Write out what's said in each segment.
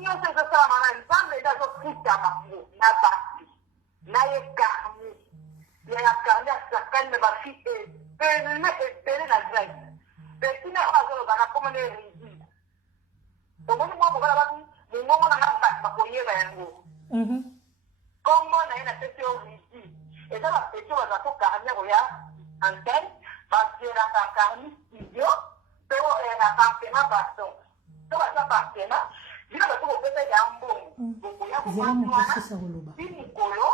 nyonso ezosalama na nzambe eza azofuta bango na basi na ye karni ya karni asakani na bafi ebele na grèce petina oyo azoloba na komona erigi omoni mwa mobala baki mongongo na nga basi bakoyeba yango kombo na ye na pesi oyo rigi eza bapesi oyo baza kokarni yango ya antenne baseraka karni studio mpe oyelaka mpena bason to baza partena bino bato kopesa ya mbongo bokoya komanwana ti mikolo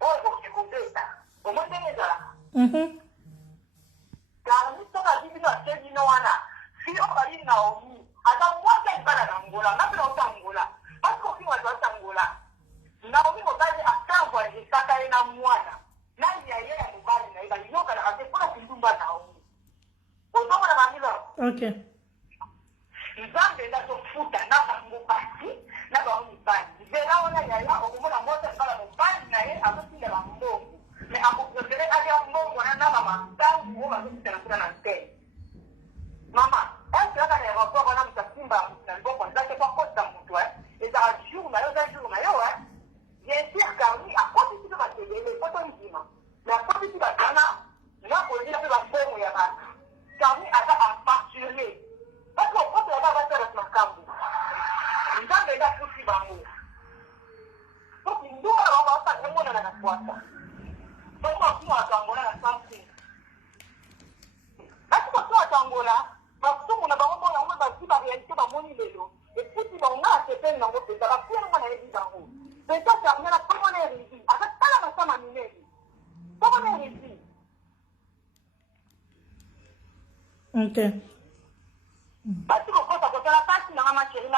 oyo boke kobeta omoi ndenge ezalaka karni soki azi bino ate bino wana fi oyo bali naomi aza mwasi alibala na ngola nga mpena otangola parceke ofingo aza otangola naomi mobali atanvoye esaka ye na mwana na yaye ya mobali na ye baliyokanaka te mpona kindumba naomi ozomona bamilo nzambe ndazofuta na bango basi na bango mibali nzela wana yaya okomona mwasi alibala mobali na ye azotinda bambongo me akoprefere alia mbongo wana na bamasangu oyo bazofutana kuna na ntene mama eselaka na aéroport wana moto asimba na liboko nzake po akotisa moto ezaka jour na yo eza jour na yo bien sûr karni akotisi mpe batelele poto ndima me akotisi batana na kolia mpe bambongo ya bato karni aza aparturie parce okoto ya baba tala makambo nzambe ezafuti bango soki nduka bango baosaka emonana na kwata soki osunga tangola na sansi basi kosunga tangola basumu na bango bona omoi bazwi barealité bamoni lelo eputi bango nga asepeli nango mpenza bakuya nango nayebi bango mpenza karniana komona erisi aza tala masama minene komona erisi basi kokota kotala pasi nanga macheri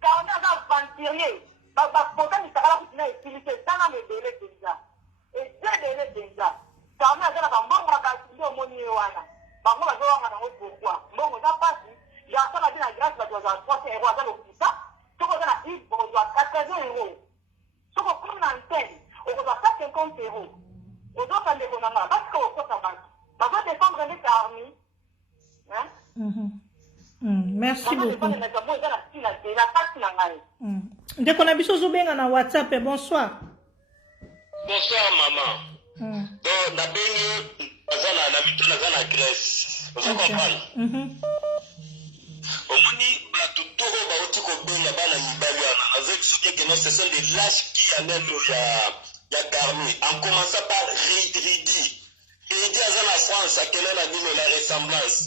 karni aza aventurier bakotanisaka kuti na esilite ezanga mebele mpenza ezebele mpenza karni aza na bambongo na kasi nde omoni ye wana bango bazowanga nango pourkui mbongo eza pasi yasala te na grâce bato bazala 300 euro aza lokuta soki oza na ive okozwa 80 euro soki okomi na antenne okozwa 150 euro ozoka ndeko na nga basika okota bato bazodefendre nde karni merci beaucoup ndeko na biso ozobenga na whatsapp bonsoir maman donc nabengi aza na mito naza na grèce oza comprendre omoni bato toko bauti kobenga bana mibali wana nazoki soki ekeno ce sont des lâches qui aneno ya karni en commençant par ridi aza na france akele na bino la ressemblance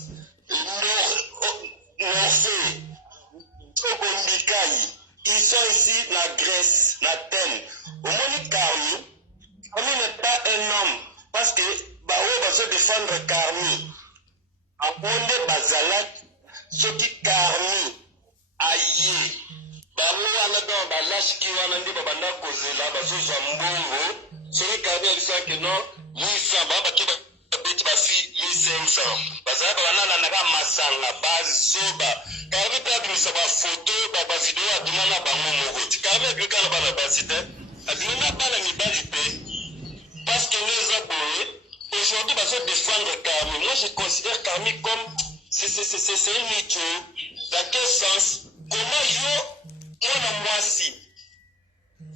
Morphée, Togondikai, ils sont ici la Grèce, l'Athènes. Au moins, Karni n'est pas un homme, parce que Bao va se défendre Karni. En monde Bazalat, ce qui Karni, aïe. Bao wana dans Balash qui wana ndi babanda kozela, bazo mbongo, ce qui Karni a dit que non, Moussa, Baba qui beti basi 1500 bazaka banana naka masanga bazoba kabi pe abimisa ba photo ba video aduna na bango moko tikabe bikala bana basite aduna bana mibali pe parce que les abonnés aujourd'hui va se défendre Karmi. Moi je considère Karmi comme c'est un mytho. Dans quel sens comment yo moi si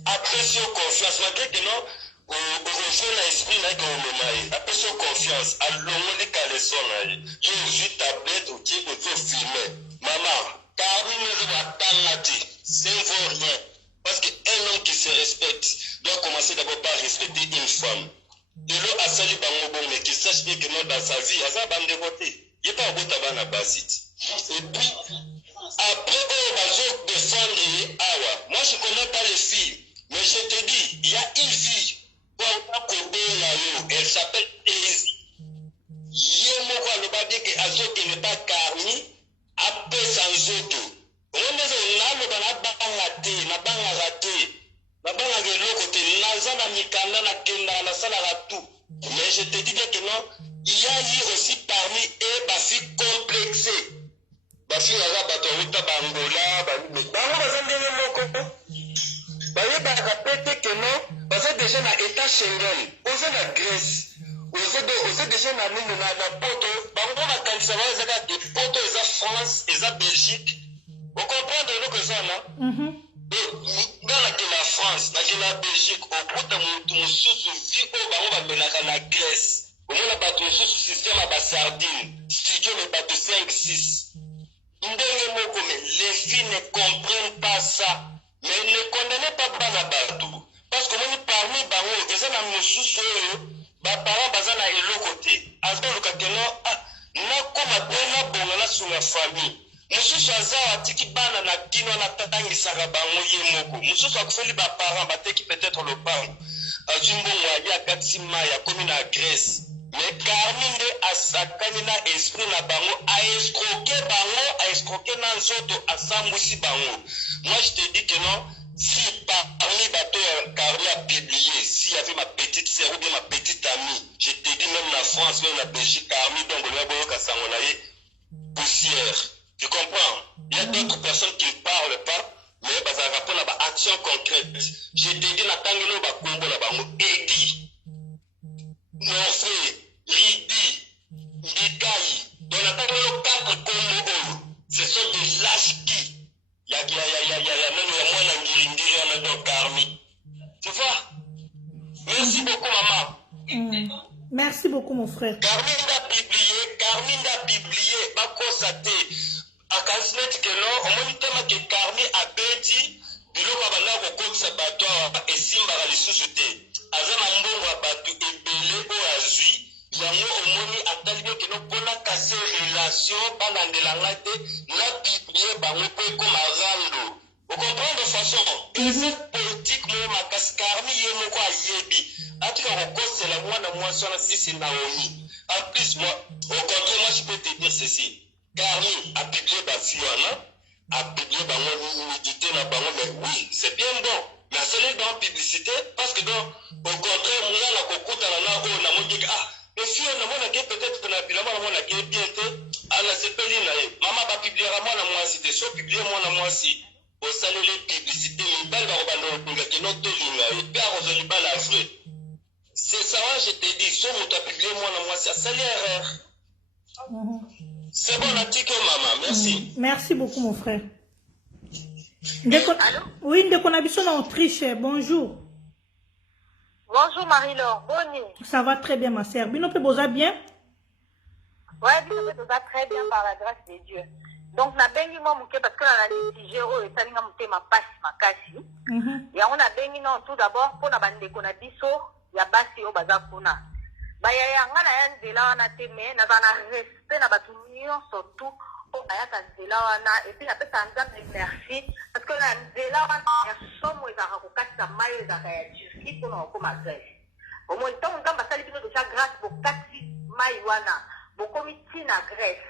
après sur confiance malgré que non au rejoindre l'esprit là que on me après sur confiance à l'homme de caleçon là yo juste tablette ou qui peut filmer maman Karmi ne va pas latter c'est vaut rien parce que un homme qui se respecte doit commencer d'abord par respecter une femme de l'eau à sali bango bon mais qui sache bien que non dans sa vie asa bande voter il pas au bout na basit et puis après on va défendre awa moi je connais pas les filles mais je te dis il y a une fille elle s'appelle Ezi. Yemoko alobadi que Azoke n'est pas Karmi, après sans auto. On est là, le banana raté, na banga raté, na banga de l'autre côté, na mikanda na kenda na sala tout. Mais je te dis que non, il y a eu aussi parmi eux des filles complexées. Des filles là, batoruta bangola, bango bazandene moko. Baye ba répéter que non. Vous êtes déjà dans l'état Schengen, vous êtes en Grèce, vous êtes déjà dans Porto, vous êtes des Porto, vous êtes France, vous êtes Belgique. Vous comprenez le que ça, non? Dans la France, dans la Belgique, au bout de mon sous-vie, on va la Grèce. On a battu sous système à sardine, studio le bateau 5-6. Les filles ne comprennent pas ça. Mais ne condamnez pas Banabatou. Parce que parmi Bango, et ça n'a pas sous-soyo, parents bazana et l'autre côté. Azba le kakeno, na comme bona bongana sur la famille. Mususu azawa tiki bana na kino na tatangi saka bango yemoko. Mususu akufeli ba parents bateki peut-être le parent. Azumbo ya katsima ya komi na Grèce. Mais Carmine a sakani na esprit na bango a escroquer na nzoto a sambusi bango. Moi je te dis que non, si parmi bateaux Carmine a publié, s'il y avait ma petite sœur ou bien ma petite amie, je te dis même la France, même la Belgique, Carmine donc le boyo kasangonaye poussière. Tu comprends? Il y a d'autres personnes qui ne parlent pas, mais ça répond à une action concrète. Je te dis na tangelo ba kombo la bango Edi. Morphée, Ridi, Mikai, on attend le 4 Congo. Ce sont des lâches qui. Il y a même un Carmi. Tu vois? Merci beaucoup, maman. Merci beaucoup, mon frère. Carmine a publié, m'a constaté. À Casnet que non, au moins que Carmi a béti, biloko bana ko kokisa bato et simba la société. Azana mbongo bato ebele o azui. Yango omoni atali que non pona casser relation balandelanga te na publier bango pe comme rando. Vous comprenez de façon et cette politique moi ma Carmi yemoko ayebi. Atika ko kosa la moi sur la sisi Naomi. En plus moi au contraire moi je peux te dire ceci. Carmi a publié Bafiona, a publié bango médité na bango mais oui, c'est bien bon. Mais c'est dans publicité parce que donc au contraire moi la kokuta na o na mojika et si on a peut-être na bilama na mona ke bien te ala sepeli na ye mama ba publiera moi na moi c'était so publier moi na moi si au salé les publicités mais bal ba robando pinga ke no to linga et puis à rosoli bal à vrai c'est ça je te dis so mo to publier moi na moi si ça l'erreur. C'est bon article maman merci. Merci beaucoup mon frère. Oui, de Konabiso en Autriche. Bonjour. Bonjour Marie-Laure, bonne nuit. Ça va très bien ma sœur. Bino pe boza bien? Ouais, Bino pe boza très bien par la grâce de Dieu. Donc na bengi mo muke parce que na liste Géro et salinga muke ma passe makasi. Ya on a bengi non tout d'abord pour na bande Konabiso ya basi o baza kuna. Ba ya ngana ya nzela wana te me na bana respect na batu surtout pour ayaka nzela wana et puis na pesa nzambe merci parce que na nzela wana ya somo ezaka kokatisa mai ezaka ya Turquie pour na okoma Grèce. Au moins ntango nzambe asali bino deja grâce bokati mai wana bokomi ntina Grèce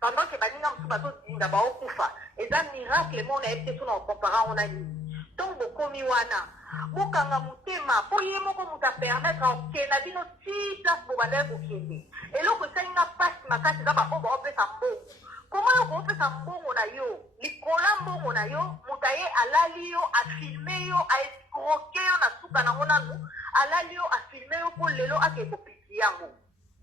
pendant que baninga mosusu bazodinda baokufa eza miracle mo na ye te so na okompara ona nini ntango bokomi wana bokanga motema po ye moko moto apermettre okenda bino ti place bobandaki kokende eloko esalinga mpasi makasi eza baoyo baopesa mbongo koma yo koopesa mbongo na yo likola mbongo na yo moto aye alali yo afilme yo aescroke yo na suka nango nanu alali yo afilme yo mpo lelo ake kopisi yango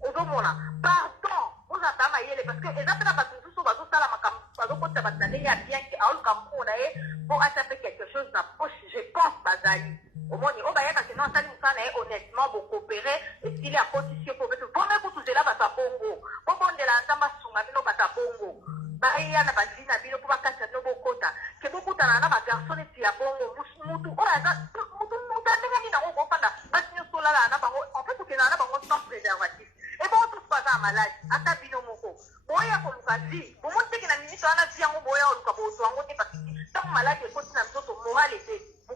ozomona pardon ozata mayele parce que eza mpe na bato mosusu bazosala makambo bazokotisa bato na ndenge ya bien ke aoluka mbongo na ye mpo ata mpe quelque chose na poche je pense bazali omoni oyo bayaka keno asali mosala na ye honnêtement bocoopere esili akotisi yo po pepe pome kutuzela bato ya bongo po bondela nzambe asunga bino bato ya bongo baya na bazili na bino mpo bakatisa bino bokota ke bokutana na bagarso neti ya bongo mutu oyo aza mutu andenge nini yango okofanda basi nyonso olala na bango en fait okendana na bango sans préservatif ebongo tosi baza ya maladi ata bino moko boya koluka vi bomoni teke na minito wana vi yango boya oluka bozo yango te parce ntango maladi ekoti na nzoto morale ete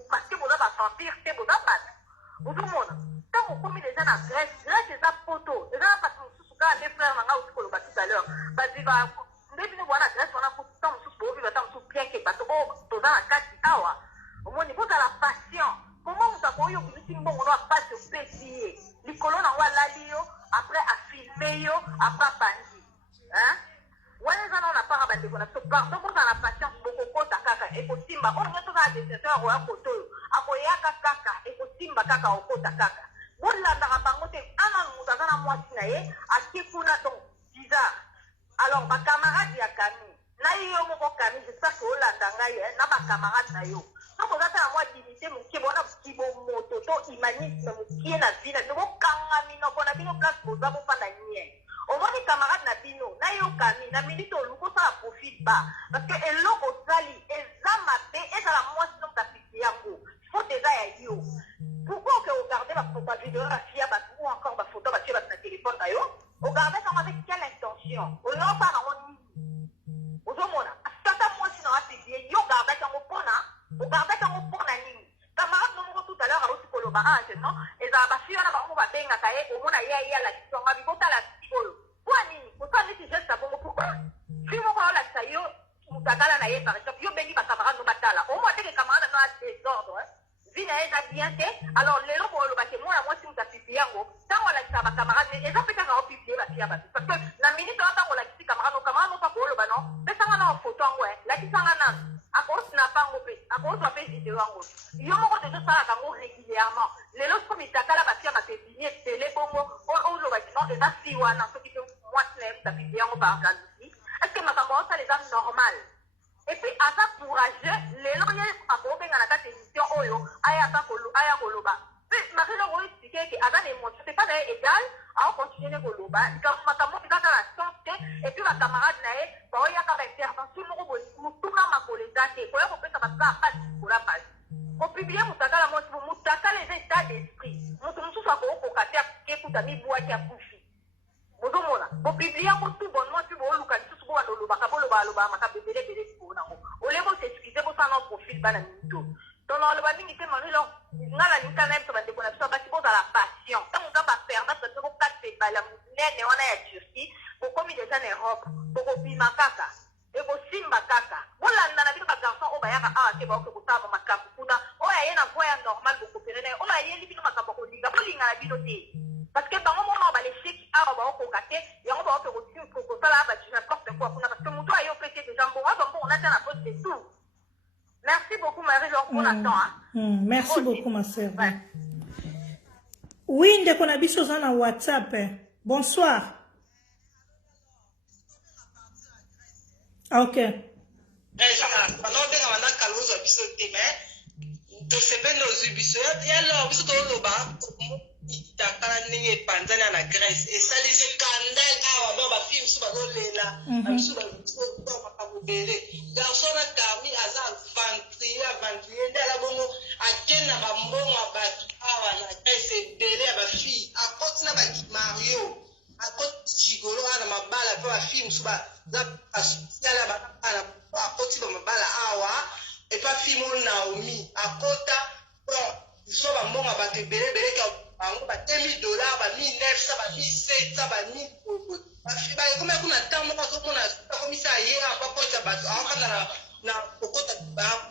parce que boza bavampire te boza bato ozomona ntango okomi deja na Grèce eza poto eza na bato mosusu kaka nde frère na nga osi koloba tout à l'heure baziva nde bino boya na Grèce wana ta mosusu booviva ta mosusu bien ke bato oyo toza na kati awa omoni bozala patient komo moto akoyi obimisi mbongo no apasi opesi ye likolo nango alali yo après afilme yo après abandi wana eza nao na para bandeko na biso pardon bozala na patience bokokota kaka ekosimba oyo nyonso ozala destination akoya koto oyo akoyaka kaka ekosimba kaka okota kaka bolandaka bango te ana moto aza na mwasi na ye akie kuna donc bizarre alors bacamarade ya Camille na yo moko Camille j'espère que olanda ngai na bacamarade na yo donc dignité mokie bona kibo moto to humanisme mokie na vie na bino kangami no bona bino place boza bofanda nie omoni camarade na bino na yo kami na minute oluko sala profit ba parce que eloko osali eza mabe ezala mwasi no mutafiti yango faut déjà ya yo pourquoi que regarder la photo vidéo la fille ou encore la photo batie na téléphone na yo regardez comme avec quelle intention olonsa na oni ozomona tata mwasi na apibie yo garder kango pona regarder kango pona nini camarade no tout à l'heure aussi koloba age non ezala ba fille na bango ba benga kaye omona ya la kisonga bibota la sikolo kwa nini osali ti geste bongo pourquoi fille moko la sayo mutakala na ye par exemple yo bengi ba camarade no batala au moins que camarade no a désordre vina eza bien te alors lelo koloba ke mwana mwasi mutapipi yango tango la kisaba camarade eza peka na opipi ba fille ba parce que na minute tango la kisi camarade no pa koloba non pesanga na photo yango la kisanga na akos na pango pe akos wa pe vidéo yango yo moko de sala kango régulièrement lelo ko mitakala ba fille ba te signer télé bongo o lo ba non eza si wana so ki mwasi na mutapipi yango par exemple est-ce que makambo ça les hommes normal et puis à ça courageux les loyers à benga na kati émission oyo aya koloba puis Marie Laure expliquer que avant les mots c'est pas égal à continuer koloba comme makambo kaka la santé et puis ma camarade nae ba oya ka intervention mo mutuna makoleza te ko yako pesa basa pas pour la page ko publier mutakala mo mutakala les états d'esprit mutu so ko ko kati ke kutami boîte ya kufi bozomona ko publier ko tout bonnement tu bo luka tu bo aloba ka boloba makabebele bele ko na ko olebo s'excuser bo sana profil bana mito donc aloba mingi te Marie Laure ngala ni kana to bande ko na so ba ki bo za la passion tant on va perdre parce que ko kate bala nene wana ya Turquie ko komi déjà en Europe ko bima kaka e ko simba kaka bolanda na bino ba garçon o ba yaka ke ba ko tama makambo kuna o ya yena voya normal ko perene o la yeli bino makambo ko linga bolinga na bino te parce que bango mona ba les chèques a ba ko kate yango ba ko ko sala ba n'importe quoi kuna parce que muto ayo pété déjà bon on a la poste et tout. Merci beaucoup Marie Laure pour l'attend merci beaucoup ma sœur. Oui, ndeko na biso za na WhatsApp. Bonsoir. OK. Takala ninge panzania na Grèce et ça les scandale awa ba film so bazolela amsu ba makabubele garçon na Carmi aza aventurier ndala bongo akena ba mbongo abatu awa na Grèce bele ba fille akoti na ba Mario akoti jigolo ana mabala pa ba film so ba za asala ba ana akoti ba mabala awa et pas film Naomi akota so ba mbongo abatu bele ka bango ba $10,000 ba $1,900 ba $1,700 ba $1,000 ba comme kuna tango ba so kuna komisa ye apa kota bato akana na kokota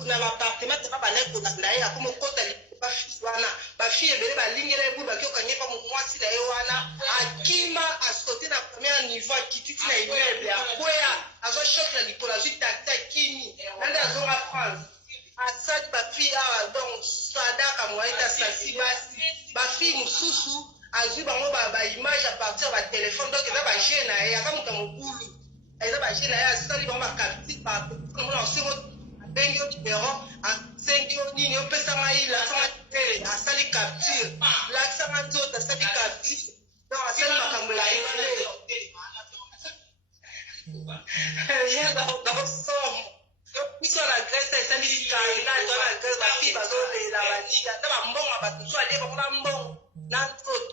na appartement ba neko na ye akoma kota ba wana ba fille bele ba lingela ebu ba kyoka nyepa mu mwasi da ye wana akima asote na premier niveau kititi na immeuble ya kwea azo choc la lipola juste takini nanda azonga France asadi ba fille awa donc sadaka mwaita sasi basi ba fille mususu azwi bango ba image à partir ba téléphone donc eza ba jeune na ye aka muta mobulu eza ba jeune na ye asali bango ba capture ba mona osengo bengi o numéro asengi o nini opesa ngai la tele asali capture la sanga nzoto asali capture donc asali makambo ya ye dans somme biso na Grèce esali likanga to na Grèce ba fille bazolela baniga ta bambongo bato so ale bango na mbongo na nzoto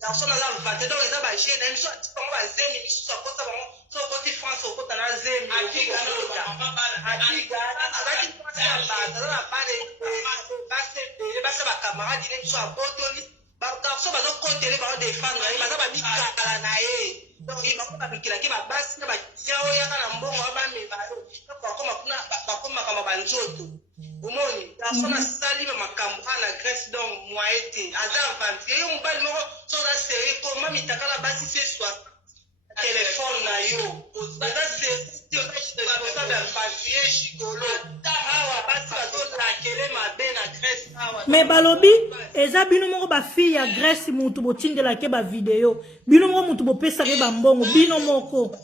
garçon na la vate donc eza ba jeune même so bango ba zemi biso akota bango so koti France okota na zemi akiga azaki mwasi ya bato na bale basepele basa ba camarade ne biso abotoli ba garçon bazokotele bango défendre ye baza bamikala na ye donc bango bamikilaki babasi na bakia oyaka na mbongo abamema yo bakoma kama banzoto omoni garçon asali makambo na Grèce donc moye te aza aventurier yo mobali moko soza série koma mitakala basi se soit téléphone na yo aza série aventurier chigolo awa basi bazolakele mabe na Grèce awa mais balobi eza bino moko ba fille ya Grèce mutu botindela ke ba video bino moko mutu bopesaka ba mbongo bino moko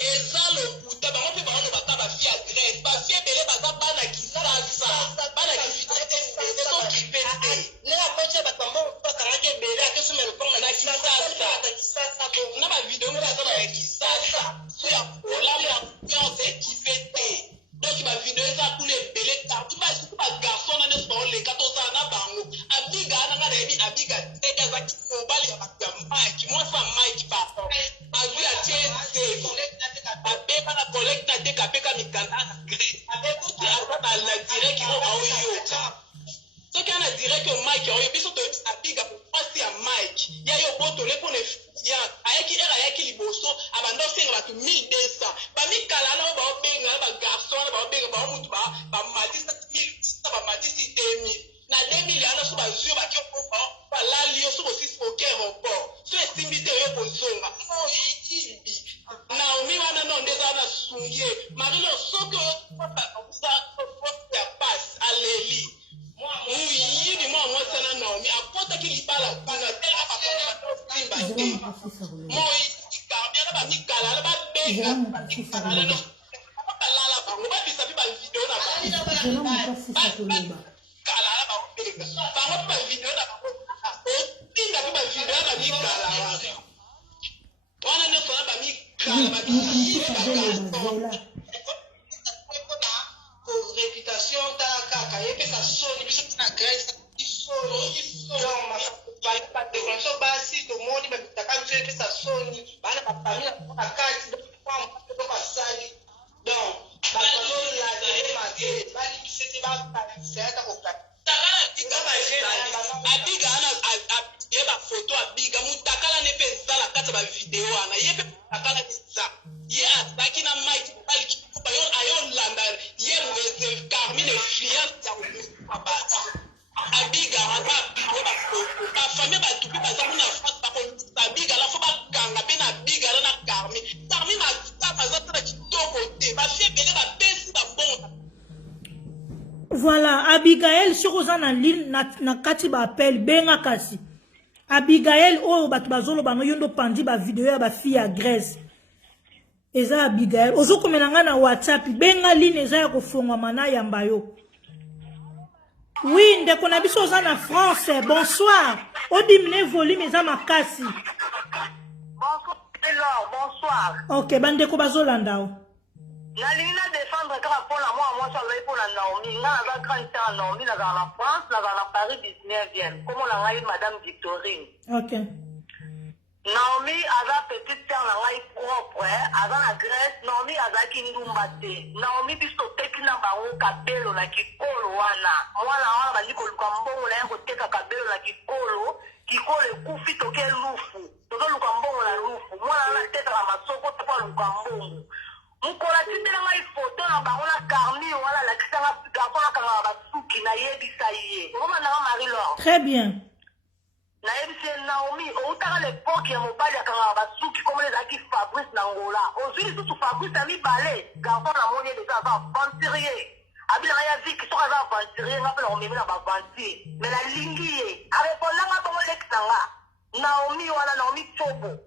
eza lokuta bango mpe bango bata bafille ya Grèce bafille ebele baza bana Kinshasa ba vidéo ça pour les belé car tu vas sur pas garçon na ne pas les 14 ans na bango abiga na ngana ebi abiga teka za kibali ya Mike moi ça Mike pas azu ya chente abeba na collect na teka peka mikanda abeba tu aba la direct au audio ce qu'on a direct que Mike au biso to abiga pour passer à Mike ya yo boto le pour les ya ayaki era ayaki liboso abando senga batu 1200 ba mikala na ba obenga ba garçon ba obenga ba mutu ba matisa 1000 ba matisi 2000 na 2000 ana so ba zio ba kyo ba la lio so bo sis poker report so estimité yo bozonga no ibi na omi wana no ndeza na sungie marilo soko ba sa ya pass aleli moi sana Naomi apota ki libala kuna tela ba simba moi ikambia na ba mikala na ba benga na no lala ba ngo ba bisa bi ba video na ba kala na ba benga ba ngo ba video na ba tinga bi ba video na mikala wana ne so na ba mikala ba réputation ta kaka yepe sa soni biso na Grèce isolo donc ma pas de conso basi to moni ba bitaka biso yepe sa soni bana ba famille na kati kwa mpa to basali donc ba ko la de ma ke bali bisete ba pa seta ko ka takala tika ba jela abiga ana yeba photo abiga mutakala ne pe sala kata ba video ana yepe takala tsa ye ataki na mic bali ba yo ayon landa ye ngeze Carmine fiance ya abata abiga aba ba photo ba famille ba tupi ba za muna France ba ko abiga la fo ba kanga pe na abiga na Carmine ma ba za tra kitoko te ba fie bele ba pesi ba bon. Voilà, Abigail sokoza na ligne na kati ba appel benga kasi. Abigail o batu bazolo bango yondo pandi ba video ya ba fille ya Grèce. Eza Abigail ozo komenanga na WhatsApp benga ligne eza ya kofongwa mana ya mbayo. Oui, ndeko na biso oza na France. Bonsoir. Odimine volume eza makasi. Bonsoir. OK, bandeko bazolanda o. Nalingi na défendre kaka mpona moi azali mpona Naomi nga naza grande sœur Naomi nazala na France nazala na Paris 19e kombo na ngai madame Victorine. OK. Naomi aza petite sœur na ngai propre aza na Grèce. Naomi azalaki ndumba te. Naomi biso toteki na bango kabelo na kikolo wana mwana wana bandi koluka mbongo na ye koteka kabelo na kikolo ekufi toke lufu tozoluka mbongo na lufu mwana wana atetaka masoko te po aluka mbongo mukola tindela ngai foto na bango na Carmi wala lakisanga garçon akangaka basuki nayebisa ye okomandanga Marie-Laure. Très bien. nayebisi ye Naomi outaka lepoke ya mobali akangaka basuki komona ezalaki Fabrice na Ngola ozwi lisusu Fabrice ya mibale garçon na moni deja aza aventurier abilanga ya viki soki aza aventurier nga mpe na komemi na baventure me nalingi ye arepondanga bongo lekisanga Naomi wana Naomi Tobo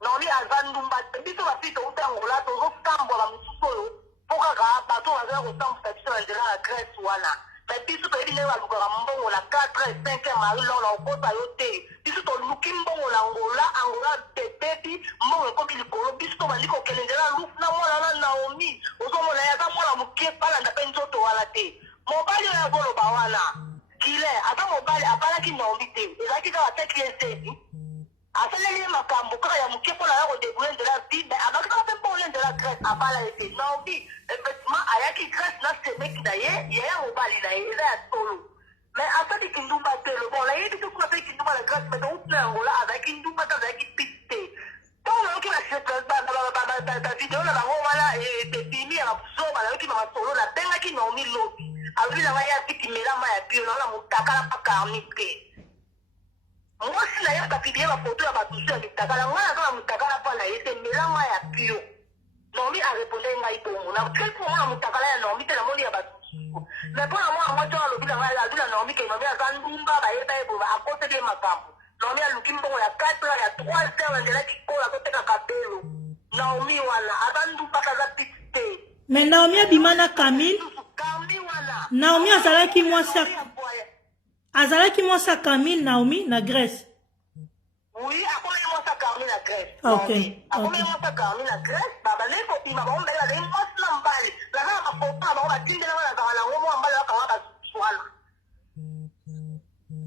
Naomi aza ndumba te biso bafii touta Ngola tozotambola mosusu oyo mpo kaka bato bazala kotambusa biso na nzela ya Grèce wana me biso toyebi ndenge balukaka mbongo na 4 5 Marie-Laure na okota yo te biso toluki mbongo na Angola tetebi mbongo ekomi likolo biso tobandi kokende nzela lufu na mwana na Naomi ozomona ye aza mwana mokie balanda mpe nzoto wana te mobali oyo azoloba wana kile aza mobali abalaki Naomi te ezalaki kaka teki eseni asaleli ye makambo kaka ya mokie mpona ya kodebrouye nzela bibe abakaka mpe mpona nzela Grèce abala ete Naomi effectivement ayaki Grèce na semeki na ye yaya mobali na ye eza ya solo me asali kindumba te bon nayebi te kuna asali kindumba na Grèce me toutina yangola azalaki ndumba te azalaki pite te ntango nayoki bavideo na bango wana bebimi ya bazoba nayoki bamasolo nabengaki Naomi lobi alobi na ngai ya piti melama ya bio naona motakala mpa Carmi te mwasi na ye bakapibie bafoto ya batusu ya mitakala ngai naza na motakala mpa na ye te melama ya bio Naomi areponde ngai bongo na teli mpo mwana motakala ya Naomi te namoni ya batusu me mpona mwana mwasi oyo alobi na ngai alobi na Naomi ke Naomi aza ndumba bayeba ye boye akoteli ye makambo Naomi aluki mbongo ya 4 ya 3 heures na nzela kikola azoteka kabelo Naomi wana aza ndumba kaza piti te me Naomi abima na Camille Naomi azalaki mwasi ya Camille Naomi na Grèce. Oui, akomaki mwasi ya Camille Carmi na Grèce. Ok. Après, on a Carmi na Grèce. Baba, les copines, maman, on a des monstres en balle. La maman, ma papa, maman, on a dit, on a en balle, on a soin.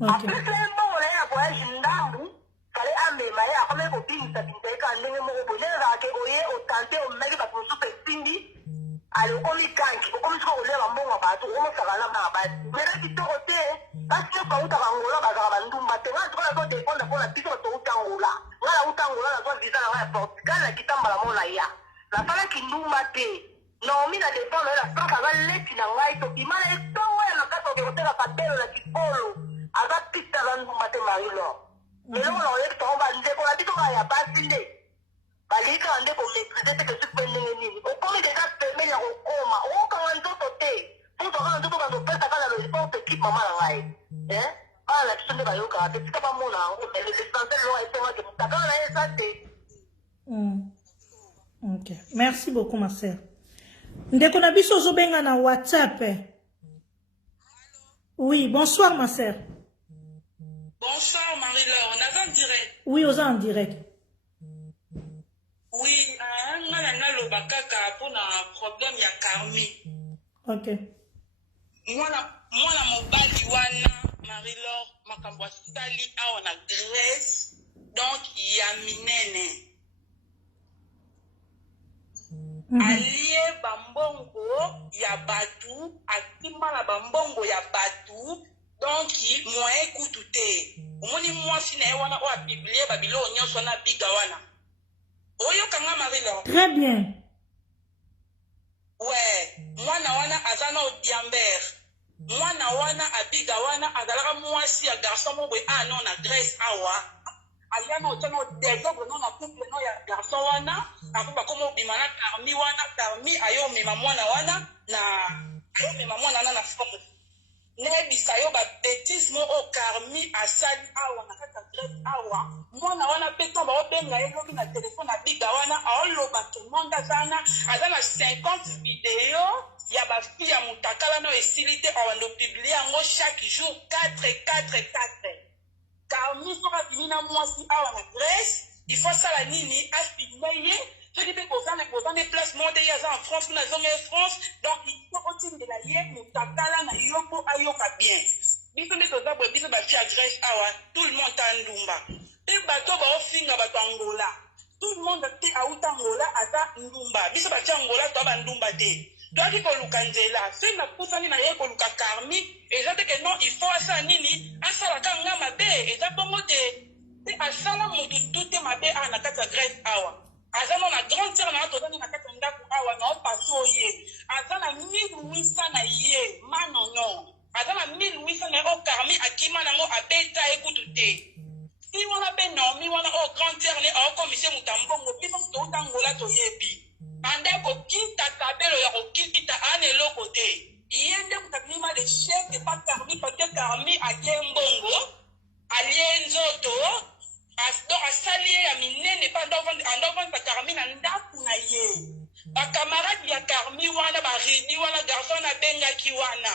Après, c'est un bon, on a un voyage d'ambu. Fallait amener, mais après, mes copines, ça pintait quand on est mort, on est au tenté, au mec, parce qu'on soupe Cindy. Alors, on est kanki, on se roule en bon bateau, on se va là-bas. Mais là, tu te retiens, parce que quand tu as un roula, tu as un doumba, tu as un peu de téléphone pour la piste de Outangoula. Voilà, Outangoula, la voix visant la Portugal, qui tombe à la Molaya. La femme qui nous mate, non, mais la défense, la femme va l'être dans l'aïe, qui m'a été la carte de l'hôtel à Patel, la Kipolo, à la piste à la Doumate Marie-Laure. Mais là, on est tombé, on a dit qu'on a pas filé. Balika ande ko maîtriser ce que tu peux nini. Au comme déjà permis ya okoma. O quand on doit côté. Pour toi quand on doit faire ça quand le sport équipe maman là. Hein? Ah la question de bayoka, c'est pas mon là. Mais le distanciel là est moi que ta quand là ça c'est. Ok. Merci beaucoup ma sœur. Ndeko na biso zo benga na WhatsApp. Oui, bonsoir ma sœur. Bonsoir Marie-Laure, on est en direct. Oui, on est en direct. Oui, on a le bakaka pour un problème, il y a Carmi. Ok. Moi, la mobile, Marie-Laure, ma Sali, on a Grèce, donc il y a Minene. Allié Bambongo, il y a Batou, Akima la Bambongo, il y a Batou, donc moi écoute tout. Au moins, moi, si on a publié Babylone, on a Bigawana. Oyo kanga Marie-Laure. Très bien. Ouais, moi na wana azana odiamber. Moi na wana abiga wana azalaka mwasi ya garçon mo boy non na Grèce awa. Ayana otano développe non na couple non ya garçon wana, akuba komo bimana Carmi wana, Carmi ayo mema mwana wana na ayo mema mwana na forme. Nebisa yo ba bêtise mo o Carmi asali awa na kata Grèce awa. Mwana wana peto ba obenga yo na téléphone na biga wana aoloba to monde azana azana 50 vidéos ya ba fille ya mutakala no esilité on le publier yango chaque jour 4. Carmi soka kimina mwasi awa na Grèce il faut ça la nini aspigner je dis que posant des places monde ya en France na zone France donc il faut continuer de la yé mutakala na yoko ayoka bien biso nde toza boye biso bafille ya Grèce awa tout le monde ta ndumba et bato baofinga bato Angola tout le monde te auta Angola ata ndumba biso bafille Angola to ba ndumba te toaki koluka nzela soki napusani na ye koluka Carmi eza te ke non il faut asa nini asalaka nga mabe eza bongo te asala motu tute mabe awa na kati ya Grèce awa aza na grande sœur na tozani na kati ya ndako awa na opasi oye aza na 1800 na ye manono aza na 1800 na ye o Carmi akima nango abeta ekutu te si wana pe Naomi wana o grande sœur ne aokomise mutambongo biso touta Angola toyebi ande kokita tabelo ya kokita ane eloko te ye nde mutabima de chef pas Carmi parce que Carmi alie mbongo alie nzoto asali ya minene pa andovanda Carmi na ndaku na ye bakamarade ya Carmi wana baridi wana garçon na bengaki wana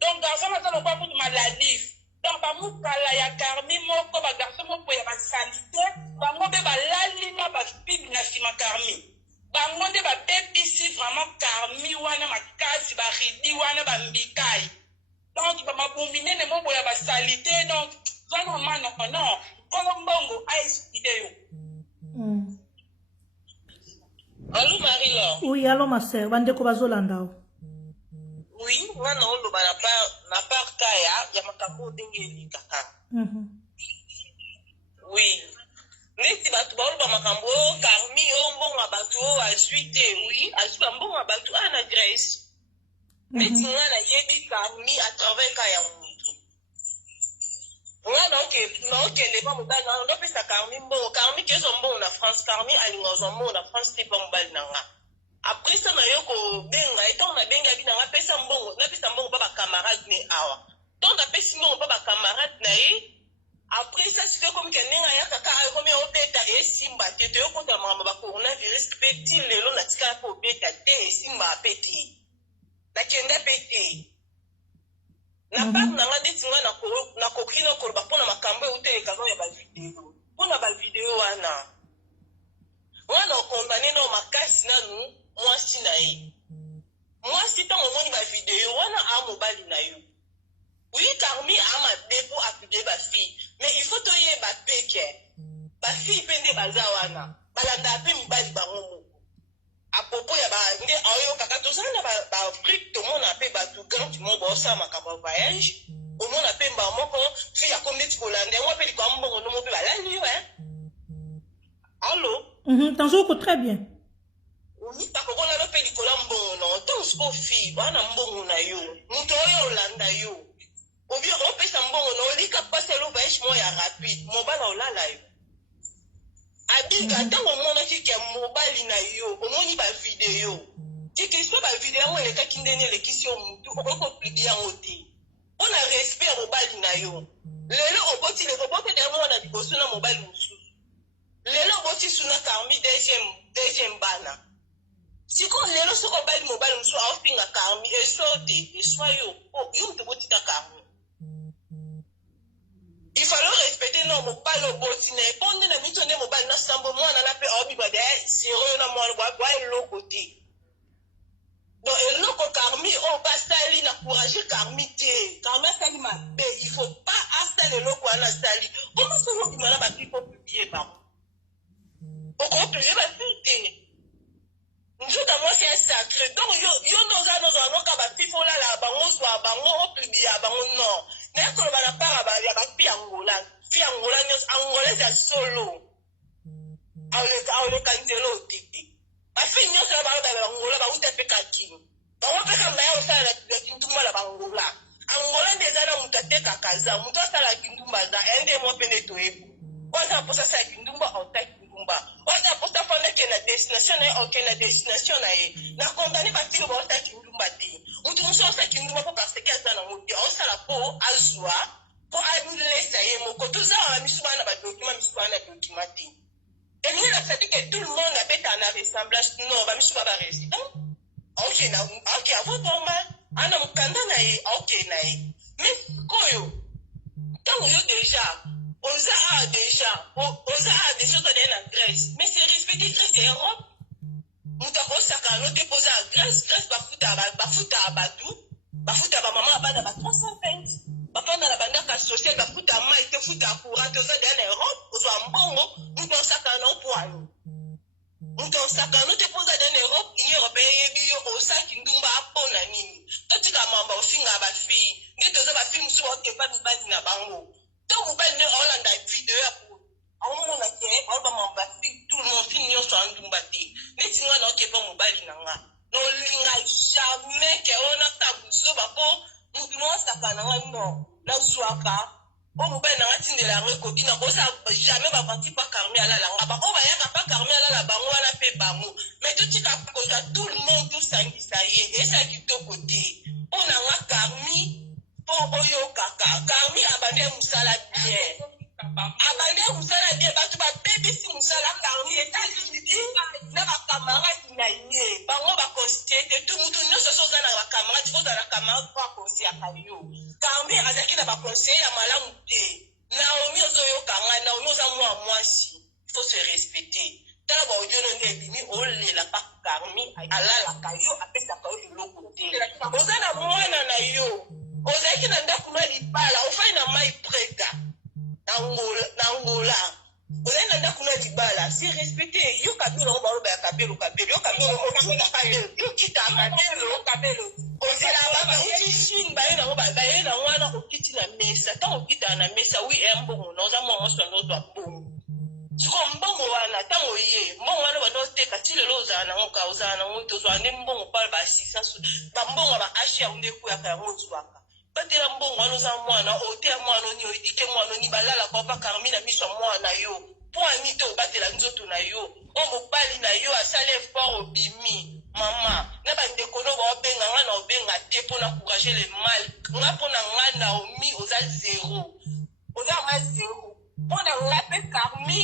donc garçon azala kwa kutu maladif donc bamukala ya Carmi moko bagarçon moko ya basanité bango mpe balali na bafille na nsima Carmi bango nde babebisi vraiment Carmi wana makasi baridi wana bambikai donc bamabumbi nene moko ya basalite donc zwana mano non kolo mbongo aexplike yo. Allô Marie-Laure. Oui, allô ma sœur, bandeko bazolanda. Oui, wana oloba na part kaya ya makambo ndenge kaka. Oui. Neti batu baoloba makambo Carmi o mbongo bato azwi te, oui, azwi mbongo bato ana Grèce. Neti ngana yebi Carmi à travers kaya mutu. Wana okende pa mobali na ndo pesa Carmi mbongo, Carmi kezo mbongo na France, Carmi alingozo mbongo na France te pa mobali na nga. Après ça na yoko benga etant na benga bi na nga pesa mbongo, na pesa mbongo pa ba camarade ne awa. Donc na pesa mbongo pa ba camarade na ye. Après ça c'est comme que nenga ya kaka ay comme o beta e simba te to ko ta mama ba coronavirus petit lelo na tika ko beta te simba petit. Na kenda petit. Na pa na nga detinga na kokino ko ba pona makambo e utele kazo ya ba video. Pona ba video wana. wana okondane na makasi nanu mwasi na ye mwasi ntango omoni bavideo wana amobali na yo oui Carmi ama depo apiblie bafille mais il faut toyeba mpe ke bafille mpe nde baza wana balanda mpe mibali bango moko apopo ya nde oyokaka tozala na babrique tomona mpe bato grand du monde baosala makambo ya voyage omona mpe mbaa moko fille akomi neti kolanda yango mpe likwa mbongo nomo mpe balali yo allo Tanzoko très bien. Bakokona lo pe likola mbongo na oto siko fi bana mbongo na yo muto oyo olanda yo obi opesa mbongo na olika pase lo voyage mo ya rapide mobala olala yo abiga ntango omona kike mobali na yo omoni bavideo kike so bavideo yango elekaki ndenge elekisi yo mutu okokoplidi yango te mpona respect ya mobali na yo lelo oboti yango na liboso na mobali mosusu lelo oboti suna Carmi deuxième bana siko lelo soko obali mobali mosusu aofinga Carmi eso te eswa yo moto botika Carmi il fallait respecter no mobali oboti na eponde na mito nde mobali na sambo mwana na mpe aobiba de zero na mwana bwa eloko te donc eloko Carmi oyo basali na courage Carmi te Carmi asali mabe il faut pas asala eloko wana asali koma solo obima na bapipo publie bango okopublie bafille te nzoka mwasi ya sacré donc yo noza bapipo olala bango zwa bango opublie ya bango non naye koloba na para ya bafi angola fi angola nyonso angolaise ya solo aoleka nzelo otete bafi nyonso ya bangola bauta mpe kakini bango mpe kamba ya osala na kindumba na bangola angola nde eza na moto atekaka za moto asala kindumba za ende mo mpe nde toyebu oza mposa asala kindumba ota kindumba oza mposa fondeke na destination na ye oke na destination na ye na kondane bafile baota kindumba te moto mosu osala kindumba mpo kaseke aza na mote osala mpo azwa mpo alesa ye moko tozala misu bana badokima misu bana dokima te elingi na sadi ke tout le monde abeta na ressemblance non bamisu ba baresident ok avotonga ana mokanda na ye ok na ye mais koyo ntango yo déjà oza déjà todee na Grèce mais c'est respecté Grèce et Europe moto akosaka no te poza ya Grèce bafuta batu bafuta bamama abana ba 320 bapanda na bandaka social bafuta mai te futa courant oza dea na Europe ozwa mbongo moto osaka no poayo moto osaka no te poza dea na Europe union européenne yebi yo osaki ndumba apona nini totika mamba ofinga bafille nde toza bafille mosusu baokepa mibali na bango to mobali nde aolanda video ya aomona ke aolobama bafille tout le monde fille nyonso andumba te neti nga na okepa mobali na nga nolinga jamais ke ona tabuzoba po mutu nosaka na nga no nazwaka po mobali na nga tindela yango ekoki na kosa jamais baparti pa Carmi alala nga bako bayaka pa Carmi alala bango wana mpe bango mais totika kozwa tout le monde tosangisa ye eza kitoko te mpo na nga Carmi po oyokaka Carmi abande mosala bien abande mosala bien bato babebisi mosala Carmi États-Unis na bakamarade na ye bango bakonsie te tu mutu nyonso so oza na bakamarade oza na kamarade po akonsiyaka yo Carmi azalaki na bakonsiye ya malamu te Naomi ozoyokanga Naomi oza mwa mwasi faut se respecter tala baodio nonde ebimi olela pa Carmi alalaka yo apesaka yo eloko te oza na mwana na yo ozalaki na ndako na libala ofai na mai preta na Angola ozali na ndako na libala si respecte yo kabelo ngo baloba ya kabelo yo kabelo yo kita kabelo ozela baba utishin baye na ngo baye na wana okiti na mesa tant okita na mesa oui mbongo na oza mwa moso ndo to mbongo siko mbongo wana tango ye mbongo wana bado teka tilelo ozala na ngo ka ozala na ngo tozwa ne mbongo pa ba 600 ba mbongo ba ashi ya unde ku ya ka ngo zwaka batela mbongo wana oza mwana otea mwana ni oidike mwana ni balala kwa pa Carmi na miso mwana yo po ani to batela nzoto na yo o mobali na yo asale effort obimi mama na bandeko no baobenga nga na obenga te mpo na encourager le mal nga mpo na nga Naomi oza zero mpo na nga mpe Carmi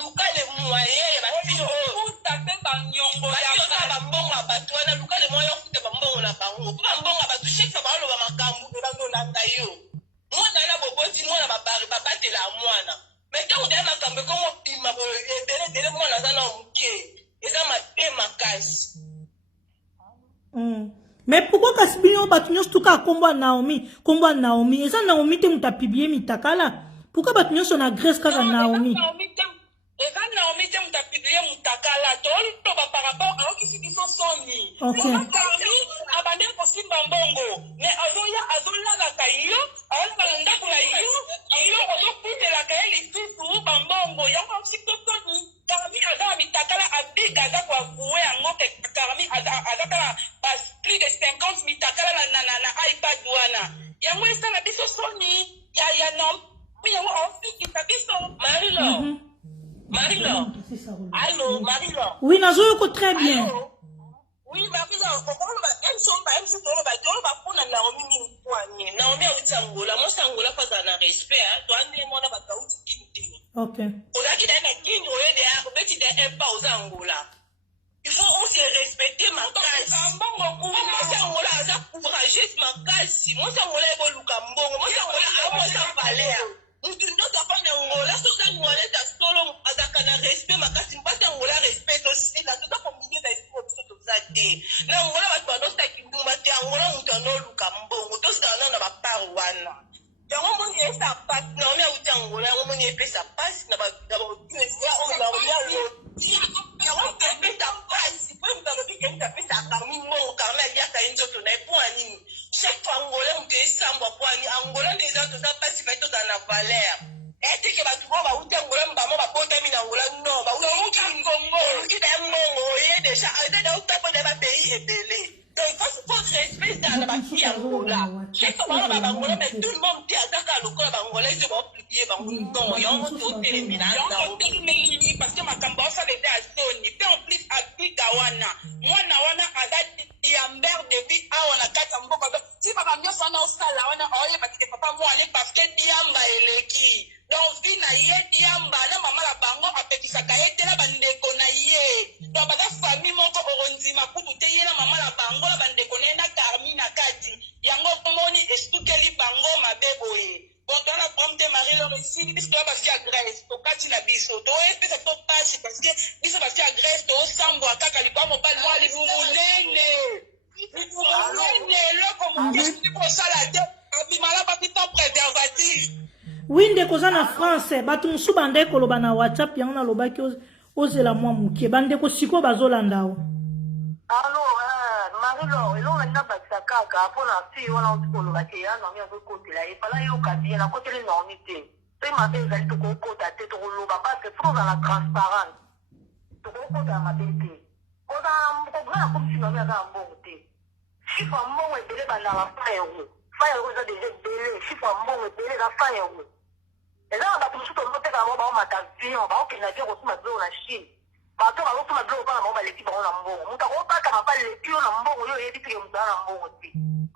luka le moyen ya bafille oyo utape banyongo ya bambongo ya bato wana luka le moyen okuta bambongo na bango mpo bambongo ya bato shekisa baoloba makambo ebandolanda yo mwana na boboti mwana babatela mwana mais ntango deya makambo ekomopima ebele mwana aza na moke Mais pourquoi Kasibino Batunios Tuka Kombo Naomi? Kombo Naomi. Et ça, Naomi, tu as publié Mitakala. Pourquoi Batunios on a Grèce quand Naomi? Et quand Naomi, tu as publié Mitakala, tu as par rapport à qui qui sont soni. Ok. Abandé pour Simba Mbongo. Mais Azola la Kayo, Azola la Kayo, Ayo, Ozokuite la Kayo, les filles pour Bambongo. Il y a un petit peu de Tony. Karami Azala Mitakala a big Azakwa Boué, un autre Karami Azakala passe plus de 50 Mitakala na iPad Douana. Il y a moins ça la biso Sony. Il y a non. Mais il y a un fille qui s'habille Marie-Laure. Marie-Laure. Allô, Marie-Laure. Oui, Nazoyoko très bien. Allô? Oui, Marie-Laure. Ok. Il faut aussi respecter ma casse. Moi, c'est Angola, ça courageux, ma casse. Moi, c'est Angola, il faut Lucambongo. Moi, c'est Angola, ça valait. Nous ne sommes pas Angola, c'est Angola, ça solo, à respect, ma casse. Moi, c'est Angola, respect aussi. Là, tout à fait, milieu d'esprit, tout ça. Angola, va te demander qui nous m'a dit Angola, nous t'en Lucambongo. Tout ça, on n'a pas parowana. Il y a un moment où ça passe. Non, mais où t'es Angola, un moment où ça passe. N'a pas chaque fois Angola on descend pour Angola des gens tout ça passe mais tout dans la valeur et que ba tu va où Angola ba mo ba porter mi Angola non ba où Congo qui est mon déjà dans le pays est belé donc il faut respecter dans la vie Angola chaque fois ba Angola mais tout le monde dit à Dakar le corps Angola c'est pas plier ba non y a un tout terminé parce que ma cambo ça était à Sony puis en plus à Gawana moi na wana azati ya mère de vie a on a kata mboko si papa mio sana osala wana oye parce que papa moi aller parce que diamba eleki donc vie na ye diamba na mama la bango apetisa kaete na bandeko na ye donc ba famille moko orondima kutu te ye na mama la bango la bandeko na Carmi na kati yango komoni estukeli bango mabeboye bon dans la pomme de Marie-Laure ici biso ba fia Grèce to kati na biso to epesa to passe parce que biso ba fia Grèce to sambo akaka lipa mobile moi li munene oui ndeko za na France bato musu bande koloba na WhatsApp yango na lobaki ozela mwa mukie bandeko siko bazolanda o allo Marie-Laure elonga ndabakisa kaka mpona fille wana otikoloba ke ya nomi azokotela ye fala yoka bien nakoteli nomi te pe mabe ezali tokokota te tokoloba parce que fo ozala transparente tokokota ya mabe te kozala komisi nomi aza na mbongo te chiffre ya mbongo ebele bandaka €1 eza deja ebele chiffre ya mbongo ebele eza €1 eza na bato mosusu tozoteka yango baomata avion baokenda avion kosuma biloko na Chine bato bazosuma biloko mpona bango baleki bango na mbongo moto akokatama mpa leki yo na mbongo yo oyebi teke moto aza na mbongo te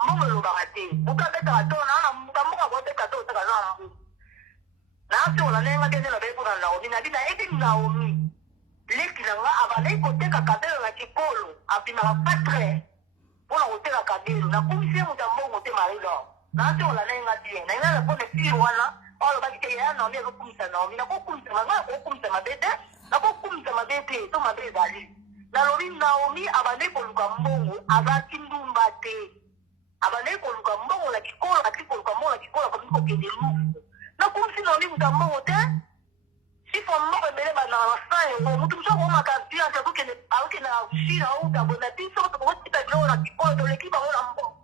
mbongo elobaka te moto abetaka to mboka akoteka to oteka aza na mbongo naasi olandenga te nde nabai mpona Naomi nabi na ete Naomi leki na nga abandaki koteka kabelo na kikolo abimaka 4 mpona koteka kabelo nakomisi ye moto ya mbongo te Marie-Laure naasi olandenga bien na nga napona fille wana olobaki te ya Naomi azokumisa Naomi nakokumisa nga nakokumisa mabe te nakokumisa mabe te to mabe ezali nalobi Naomi abandaki koluka mbongo azalaki ndumba te abandaki koluka mbongo na kikolo akili koluka mbongo na kikolo akomi kokende lufu nakomisi Naomi moto ya mbongo te chiffre mbongo ebele bandaka na €100 motu mosu akomaka viance akokende na Chine aotabona biso tokokotika biloko na kikolo toleki bango na mbongo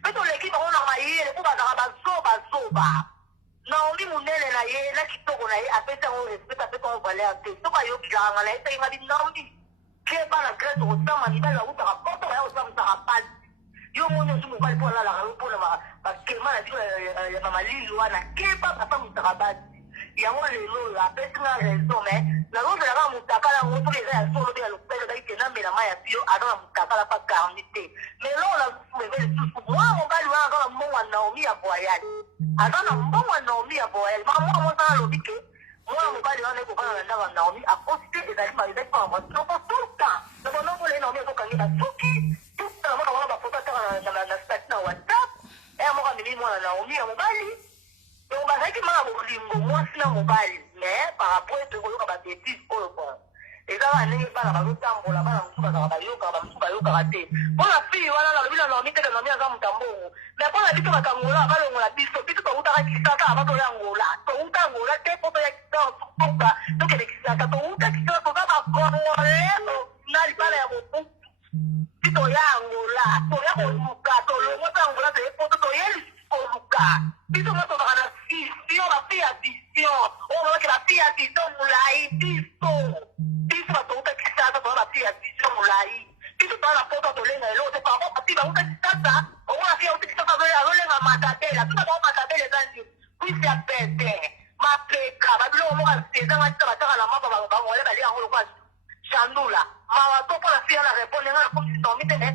mpe toleki bango na mayele mpo bazaka bazoba Naomi munene na ye na kitoko na ye apesa yango respect apesa yango valeur te soki ayokilaka na ye soki ngabi Naomi keba na Grèce okosama mibali bakutaka poto baya kosamisaka pasi yo moni osu mobali mpo alalaka yo mpona bakema na bino ya bamalili wana keba basamisaka basi yango lelo oyo apesi nga raison mais nazozelaka motakala yango soki eza ya solo te ya lopele ezali kenda mbela mai ya bio aza na motakala mpa garni te mais loo nasusumu eza lisusu mwana mobali wana aza na mbongo ya Naomi ya voyage aza na mbongo ya Naomi ya voyage maka moko alobi ke mwana mobali wana ekokana na ndako ya Naomi akosi te ezali mpona masoko tuta na bonobole Naomi azokangi basuki tuta na mona wana bafoto ataka na stati na WhatsApp eya moko amemi mwana Naomi ya mobali donc bazalaki maka bolingo mwasi na mobali mais par rapport ete koyoka babétise oyo bon eza baningi bana bazotambola bana mosusu bazaka bayokaka bamosusu bayokaka te mpo na fille wana nalobi na nomi te nomi aza mutambongo me mpo na biso bakangola balongola biso toutaka kisaka batoya ngola touta ngola te mpo toya kisaka tokende kisaka touta kisaka toza bakongole nali bana ya mobutu toya ngola toya koluka tolongota ngola toye poto toyeli koluka biso mo tozaka na vision bafi ya vision oyo babaki bafi ya vision molai biso batouta kisasa toza bafi ya vision molai biso toza na poto tolenga eloko te pamo bafi bauta kisasa omona fi yauta kisasa azolenga matatela biso bao matatela eza ndio kwisi ya pete mapeka babiloko moka ezanga tita bataka na mapa bangole balia yango lokwa chandula mawa to mpona fi ya na reponde nga na komisi nomi te me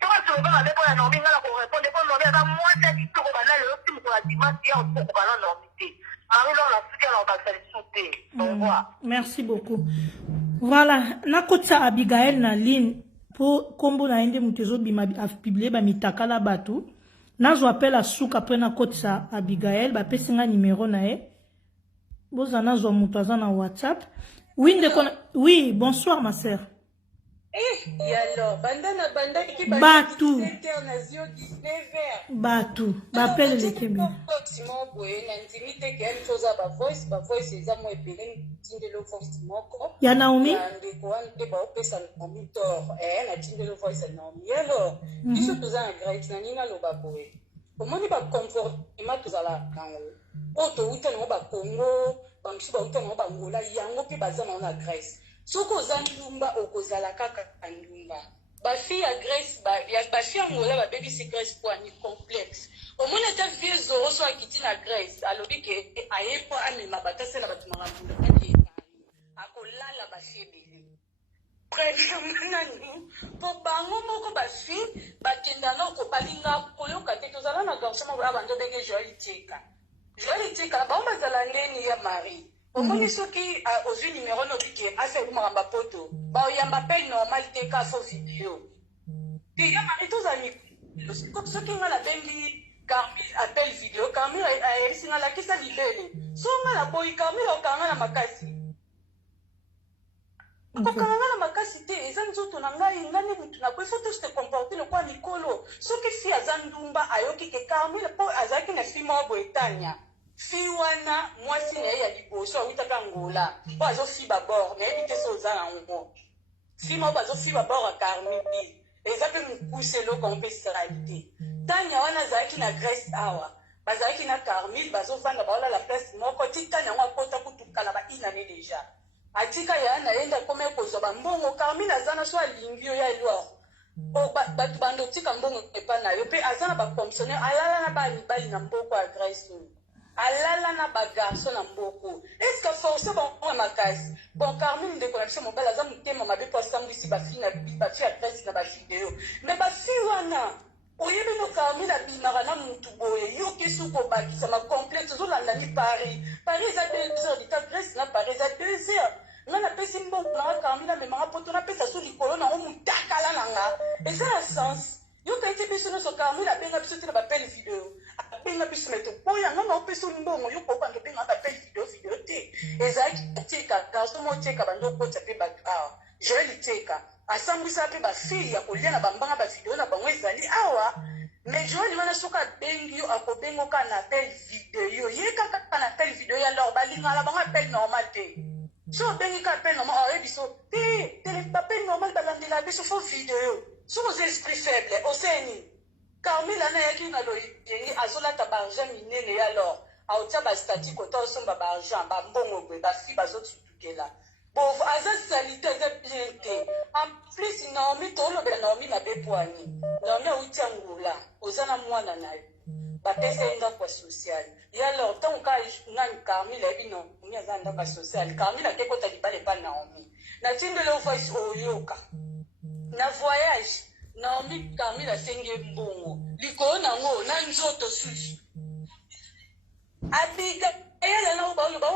soka soloba mabe mpona nomi nga na koreponde mpo nomi aza mwasi ya kitoko banda lelo ti mokolo ya dimanche ya okoko bana nomi te mari loko na suki ya na kokakisa lisu te au revoir. Merci beaucoup. Voilà, nakotisa Abigail na ligne po kombo na ende mutu ezobima publier bamitakala bato nazwa apela suka apres nakotisa Abigail bapesi nga numéro na ye boza nazwa mutu aza na WhatsApp. Oui, oui, bonsoir ma sœur. Et alors, Batou. Batou. Bapelle les Kébé. Ya Naomi? Comment ba comportement tozala kango oto uta no ba Congo bamshi ba uta no ba Angola yango pe bazana na Grèce soko zandumba okozala kaka kandumba ba fille ya Grèce ba fille Angola ba baby si Grèce pour ni complexe au moins ta vie zoro so akiti na Grèce alobi ke ayepo amema batasela batumanga mbula ati akolala ba fille pour bango moko basi bakenda na ko balinga koyoka te tozala na garçon moko abando benge Joël Tika bango bazala ndeni ya Marie omoni soki ozwi numéro no bike afeli makamba poto ba oyamba appel normal te ka fo video te ya Marie tozali soki nga na bengi Carmille appel video Carmille ayesinga la kisa libele so nga na boy Carmille okanga na makasi kokanga na makasi te eza nzoto na ngai ngani mutu na kwe faut te comporter le kwa Nicolo soki fi azandumba ayoki ke Carmille po azaki na fi mo boetania fi wana mwasi na ya liboso awitaka ngola po azo fi babord na yebi te so za na ngo fi mo bazo fi babord a Carmille eza pe mukuse lo ko mpe séralité tanya wana zaki na Grèce awa bazaki na Carmille bazo fanda baola la place moko titanya ngo akota kutukala ba inane déjà atika ya na yenda kome kozwa bambongo Carmille azana so alingio ya elwa o batu bando tika mbongo epa na yo pe azana ba fonctionnaire alala na ba libali na mboko ya Grèce alala na ba garçon na mboko est-ce que force bon makasi bon Carmille de connexion mobile azana mutema mabe po sambisi ba fille na ba fille ya Grèce na ba vidéo mais ba fille wana oyebi no Carmille abimaka na mutu boye yo kesu ko bakisa ma complexe zolanda ni Paris eza 2 heures de Grèce na Paris eza 2 heures ngana pesi mbongo na Carmille memaka poto na pesa so likolo na mutakala nanga eza na sens yo kaiti biso no so Carmille abenga biso tena ba pele video abenga biso meto boya ngana opesa mbongo yo ko bando benga ba pele video te eza tika garçon mo tika bando ko tsape ba Joël Tika asambwisa pe ba fille ya kolia na bambanga ba video na bango ezali awa mais Joël wana soka bengi yo akobengo ka na appel video ye kaka na appel video ya lor balinga la bango appel normal te so bengi ka appel normal ayebi so te appel normal balandela biso fo video so aux esprits faibles oseni Carmille ana yaki na lo yengi azolata ba argent minene ya lor aotia ba statut kota osomba ba argent ba mbongo gwe ba fille bazotukela bon aza salite aza bien te en plus Naomi tolobela Naomi na bepoani Naomi auti Angola oza na mwana na yo bapesa ye ndako ya social ya lor ntango ka ngani Carmille ayebi Naomi aza na ndako ya social Carmille akekota libala epa Naomi natindele voice oyoka na voyage Naomi Carmille asenge mbongo likolo nango na nzoto sushi Abigail na ba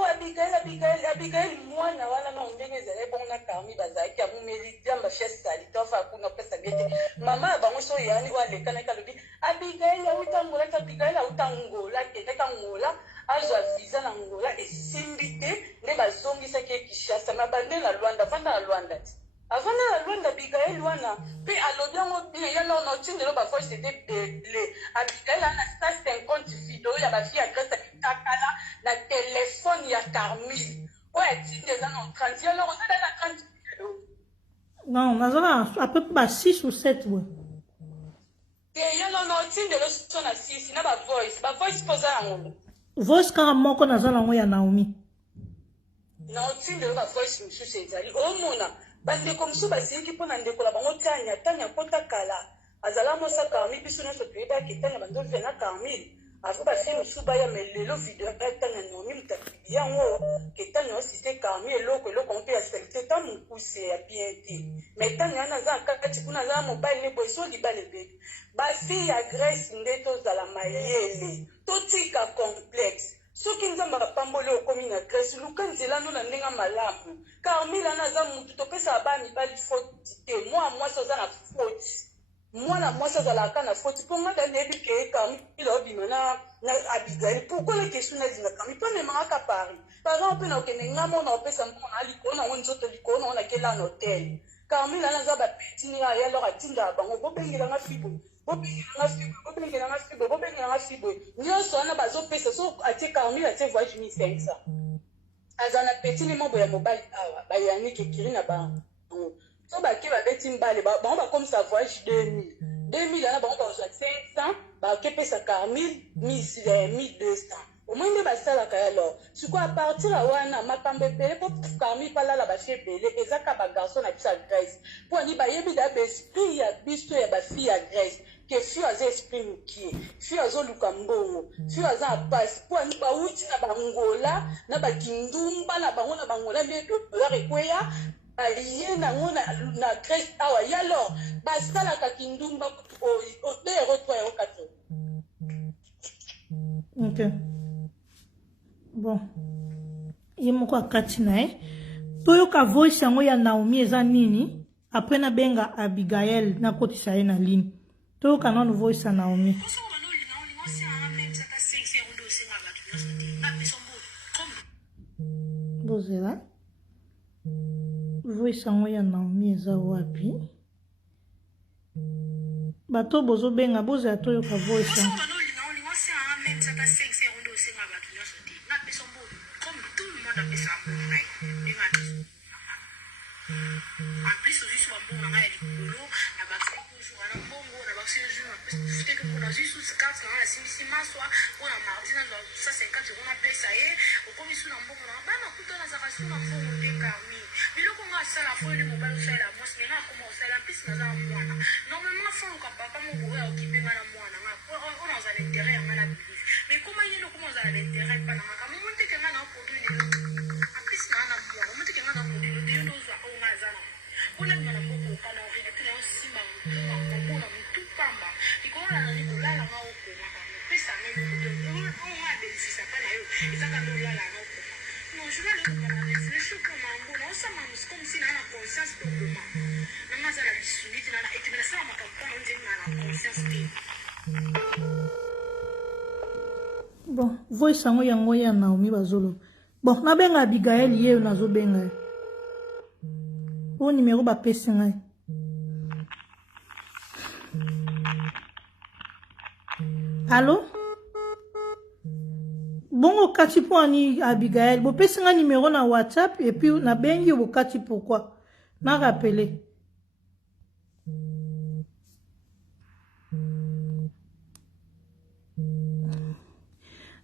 Abigail mwana wana na ndenge ezali bon na Carmille bazaki ya mumeli jamba chef salito fa kuna pesa biete mama bango so yani wale kana kalobi Abigail ya utangola ta Abigail ya utangola kete kangola azwa visa na ngola esimbite ne nde bazongisaki Kinshasa me abande na Luanda avanda na Luanda ti avanda na Luanda Abigail wana mpe alobi yango bien ye lor na otindelo bavoice ete bele Abigail ana 150 video ya bafille ya Grèce akitakala na telefone ya Carmille oyo atindi eza na 30 ye lor ozala na 30 video non nazala à peu près 6 ou 7 ouais ye lor na otindelo so na 6 na bavoice mpoza yango voice kaka moko nazala yango ya Naomi na otindelo bavoice mosusu ezali omona bandeko mosusu basiliki mpo na ndeko na bango tanya kota kala azala mosa Carmille biso nyonso toyebaki tanya bandovia na Carmille afo bafie mosusu baya me lelo video ya tanya Naomi motakili yango ketanya osise Carmille eloko mpe ya salite ta mokuse ya bien te me tanya wana aza kati kuna azala mobali ne boye so libala ebebi bafille ya Grèce nde tozala mayele totika complexe soki nzambe apamboli okomi na Grèce luka nzela no na ndenge malamu Carmille ana aza mutu topesaka bana mibali foti te mwana mwasi aza na foti mwana mwasi azalaka na foti mpo nga da nayebi ke Carmille obima na Abigail pourquoi la question nazinga Carmille mpo memangaka Paris par exemple mpe na okende nga mona opesa mbongo na likolo nango nzoto likolo nango nakela na hotel Carmille ana aza bapetini ya lor atindaka bango bobengelanga fibo bobengelanga fibo nyonso wana bazopesa so atie Carmille atie voyage 1500 aza na petini mambo ya mobali awa bayanike kiri na bango so bake babeti mbale bango bakomisa voyage 2000 wana bango bazwa 500 bakepesa Carmille 1200 omoi nde basalaka ya lor sikoyo apartir ya wana makambo ebele mpo Carmille palala bafie ebele ezaka bagarçon na biso ya Grèce mpo ani bayebi da baesprit ya biso ya bafille ya Grèce ke fio aza esprit mokie fio azoluka mbongo fio aza apasi mpo ani bauti na bangola na bakindumba na bango na bangola mie dolar ekweya balie nango na Grèce awa ya lor basalaka kindumba odero to ya okato ok bon ye moko akati na ye toyoka voice yango ya Naomi eza nini apres nabenga Abigail nakotisa ye na ligne toyoka nano voice ya Naomi bozela voice yango ya Naomi eza wapi bato bozobenga bozela toyoka voice yango en plus aussi sur un bon moment il est boulot la vaccin toujours à un bon mot la vaccin jour en plus c'était que on a juste sous 4 ans la simissima soit on a mardi dans ça 50 on a payé ça et au comme sous un bon moment bah ma couteau dans sa race na fond de Carmille mais le qu'on a ça la fois le mobile ça la moi mais là comment ça la plus na za mwana normalement fond quand papa mon bourré occupé na mwana on a un intérêt à la belief mais comment il le comment ça l'intérêt pas na quand on monte que na produit en plus na mwana on monte que na produit de dos on a demandé beaucoup quand on vient puis on s'y met on a tout pamba et quand on a dit que là la va au coma puis ça même on a bénéficié ça pas là et ça quand on là la non je vais le réfléchir comme un bon on ça comme si on a conscience de comment maman ça la soumise na et puis ça ma campagne on dit na conscience de bon voice yango ya Naomi bazolo bon nabenga Abigail ye nazobenga o numéro bapesi ngai allo bongo kati po ani Abigail bopesi ngai numéro na WhatsApp et puis nabengi bokati pourquoi na rappeler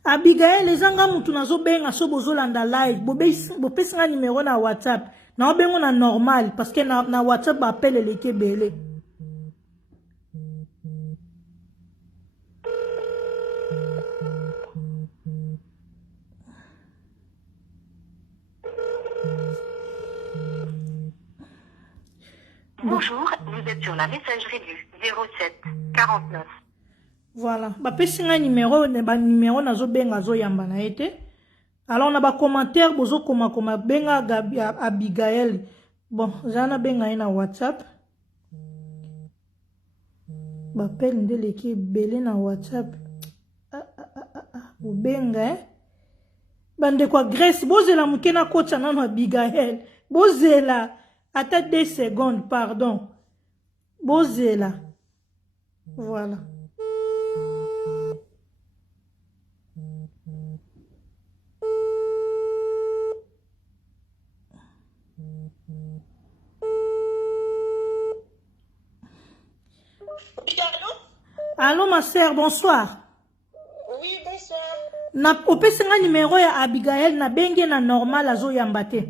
Abigail ezanga mutu nazobenga so bozolanda live bopesi ngai numéro na WhatsApp na bengo na normal parce que na WhatsApp ba appelle les kebele Bonjour, vous êtes sur la messagerie du 07 49. Voilà, ba pesi nga numéro nazo benga zo yamba na été. Alors on a ba commentaire bozo koma benga Abigail. Bon, jana benga na WhatsApp. Ba pel ndele ki belé na WhatsApp. Benga Bande kwa Grèce, bozela mukena kocha nano Abigail. Bozela. Attends 2 secondes, pardon. Bozela. Voilà. Allô, ma sœur, bonsoir. Oui, bonsoir. Na opesenga numéro ya Abigail na benge na normal azo yambate.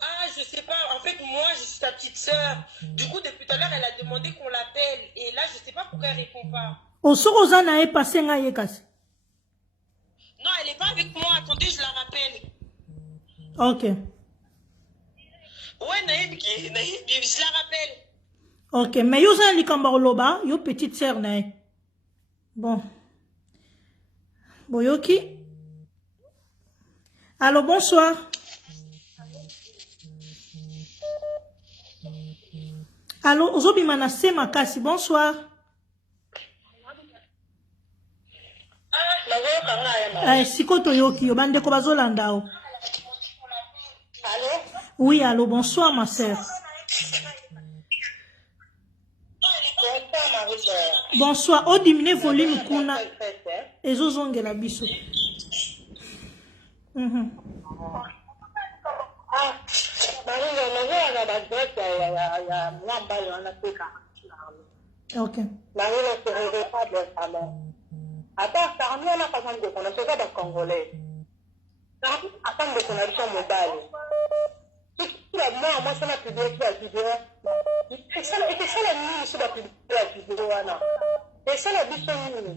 Ah, je sais pas. En fait, moi, je suis sa petite sœur. Du coup, depuis tout à l'heure, elle a demandé qu'on l'appelle. Et là, je sais pas pourquoi elle répond pas. Osoko na e passé nga yekasi. Non, elle est pas avec moi. Attendez, je la rappelle. OK. Ouais, Naïb, je la rappelle. OK, mais yo za likamba oloba, yo petite sœur na e. Bon. Boyoki. Allô, bonsoir. Allô, ozobima na se makasi, bonsoir. Sikoto yoki, yo bande ko bazolanda o. Allô? Oui, allô, bonsoir ma sœur. Bonsoir, o diminue volume kuna. Ezo zongela biso. OK. Attends, Carmi, on a pas besoin de connaître, c'est pas des Congolais. Attends, de connaître mobile. Moi, je suis publié la vidéo. Et ça, la nuit, je suis publié la vidéo. Et ça, la vie, c'est une.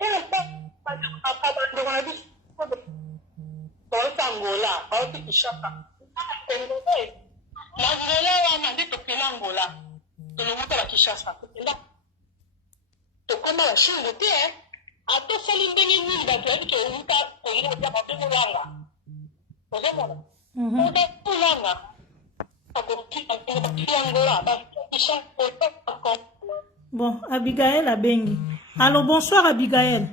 Et on parle de la vie. Dans Angola, on dit qu'il chape. L'Angola, on a dit que l'Angola. Que le monde a qui chasse. Donc, comment la Chine était, hein? Après, ça, il y a une idée que l'on Bon, Abigail Abengi. Allô, bonsoir Abigail.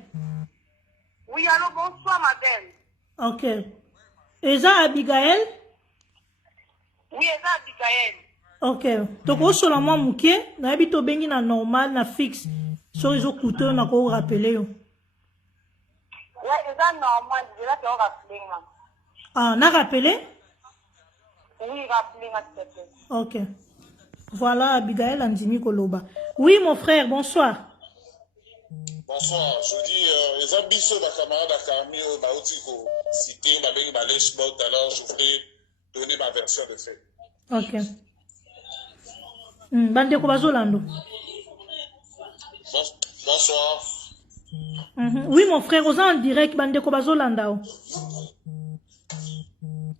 Oui, allô, bonsoir, ma belle. OK. Eza Abigail? Oui, eza Abigail. OK. Donc, au solo moi muké, na habito bengi na normal, na fixe. So ils ont coûté, on a quoi rappeler yo. Ouais, eza normal, déjà que on rappelle. Ah, na rappelé? Oui, rappelez, s'il te plaît. OK. Voilà, Abigail Andimi Koloba. Oui, mon frère, bonsoir. Bonsoir, je dis, les ambitions de la camarade à Carmi au Baotiko, cité, ma belle Malèche Bot, alors je voudrais donner ma version de fait. OK. Bande Kobazolando. Bonsoir. Oui, mon frère, aux en direct, Bande Kobazolanda.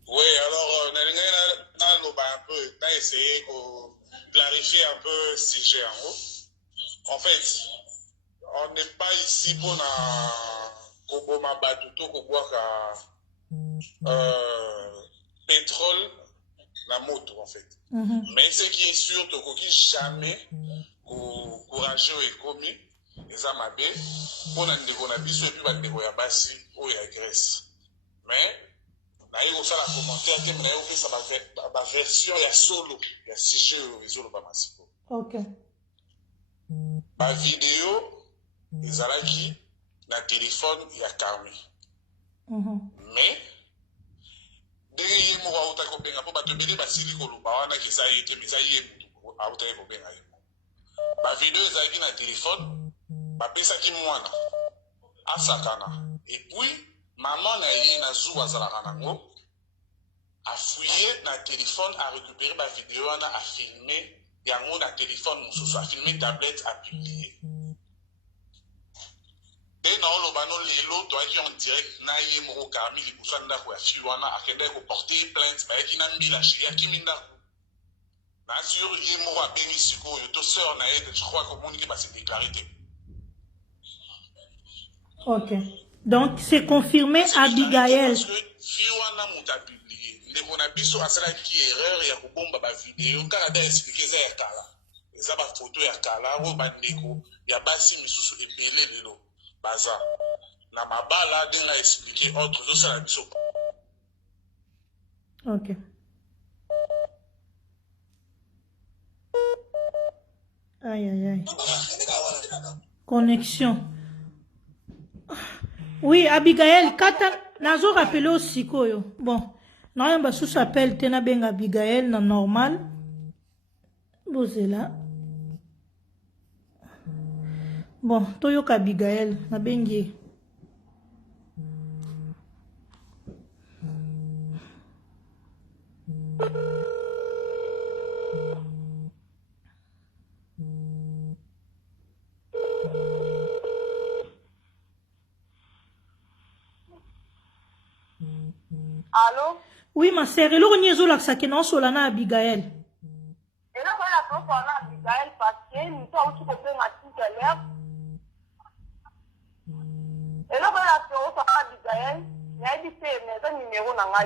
Oui, alors, un peu, on a essayé de clarifier un peu le sujet en haut. En fait, on n'est pas ici pour Koboma Batuto, Kobwaka pétrole, la moto, en fait. Mais ce qui est sûr, c'est jamais courageux et commis, les amabés, pour nous dire qu'on a besoin de nous dire basi ou la Grèce. Mais naïe aussi la commentaire que naïe aussi ça va version ya solo ya sujet réseau le Bamasico. OK. Ba vidéo ezalaki na téléphone ya Carmi. Mais dès mo wa utako benga po bato bili basili ko luba wana kisayi ke misayi auta ko benga yo. Ba vidéo ezalaki na téléphone ba pesa ki mwana asakana et puis maman na ye na zou azalaka nango a fouillé na téléphone a récupéré ma vidéo a filmé yango na téléphone mosusu a filmé tablette a publié et na olobano lelo toaki en direct na ye moko Carmi liboso ndako ya fille wana akendaki koporter plainte bayaki na mbila akimi ndako na sur ye moko abengi sikoyo to sœur na ye je crois komoniki basi déclaré te. OK. Donc, c'est confirmé Abigail. Parce que Fiwana m'a publié. Les monabiso a cela qui est erreur, il y a une bombe à vidéo. Quand on a expliqué ça, il y a Kala. Les abats photo, il y a Kala, ou Bandeko, il y a Bassi, mais sous les belés de l'eau. Baza. na mabala de la expliquer autre chose la biso. Ok. Aïe, aïe, aïe. Connexion. Oui, Abigail, kata nazo rappelé aussi koyo. Bon, non, on sous appel tena ben Abigail na normal. Bozela. Bon, toyo Abigail na bengi. Allô? Oui, ma sœur, et l'on y est là, ça qui n'a pas na Abigail. Et là, on a parlé à Abigail parce que nous sommes tous les matins à l'heure. Et là, on a parlé à Abigail. Il y a dit que c'est un numéro dans la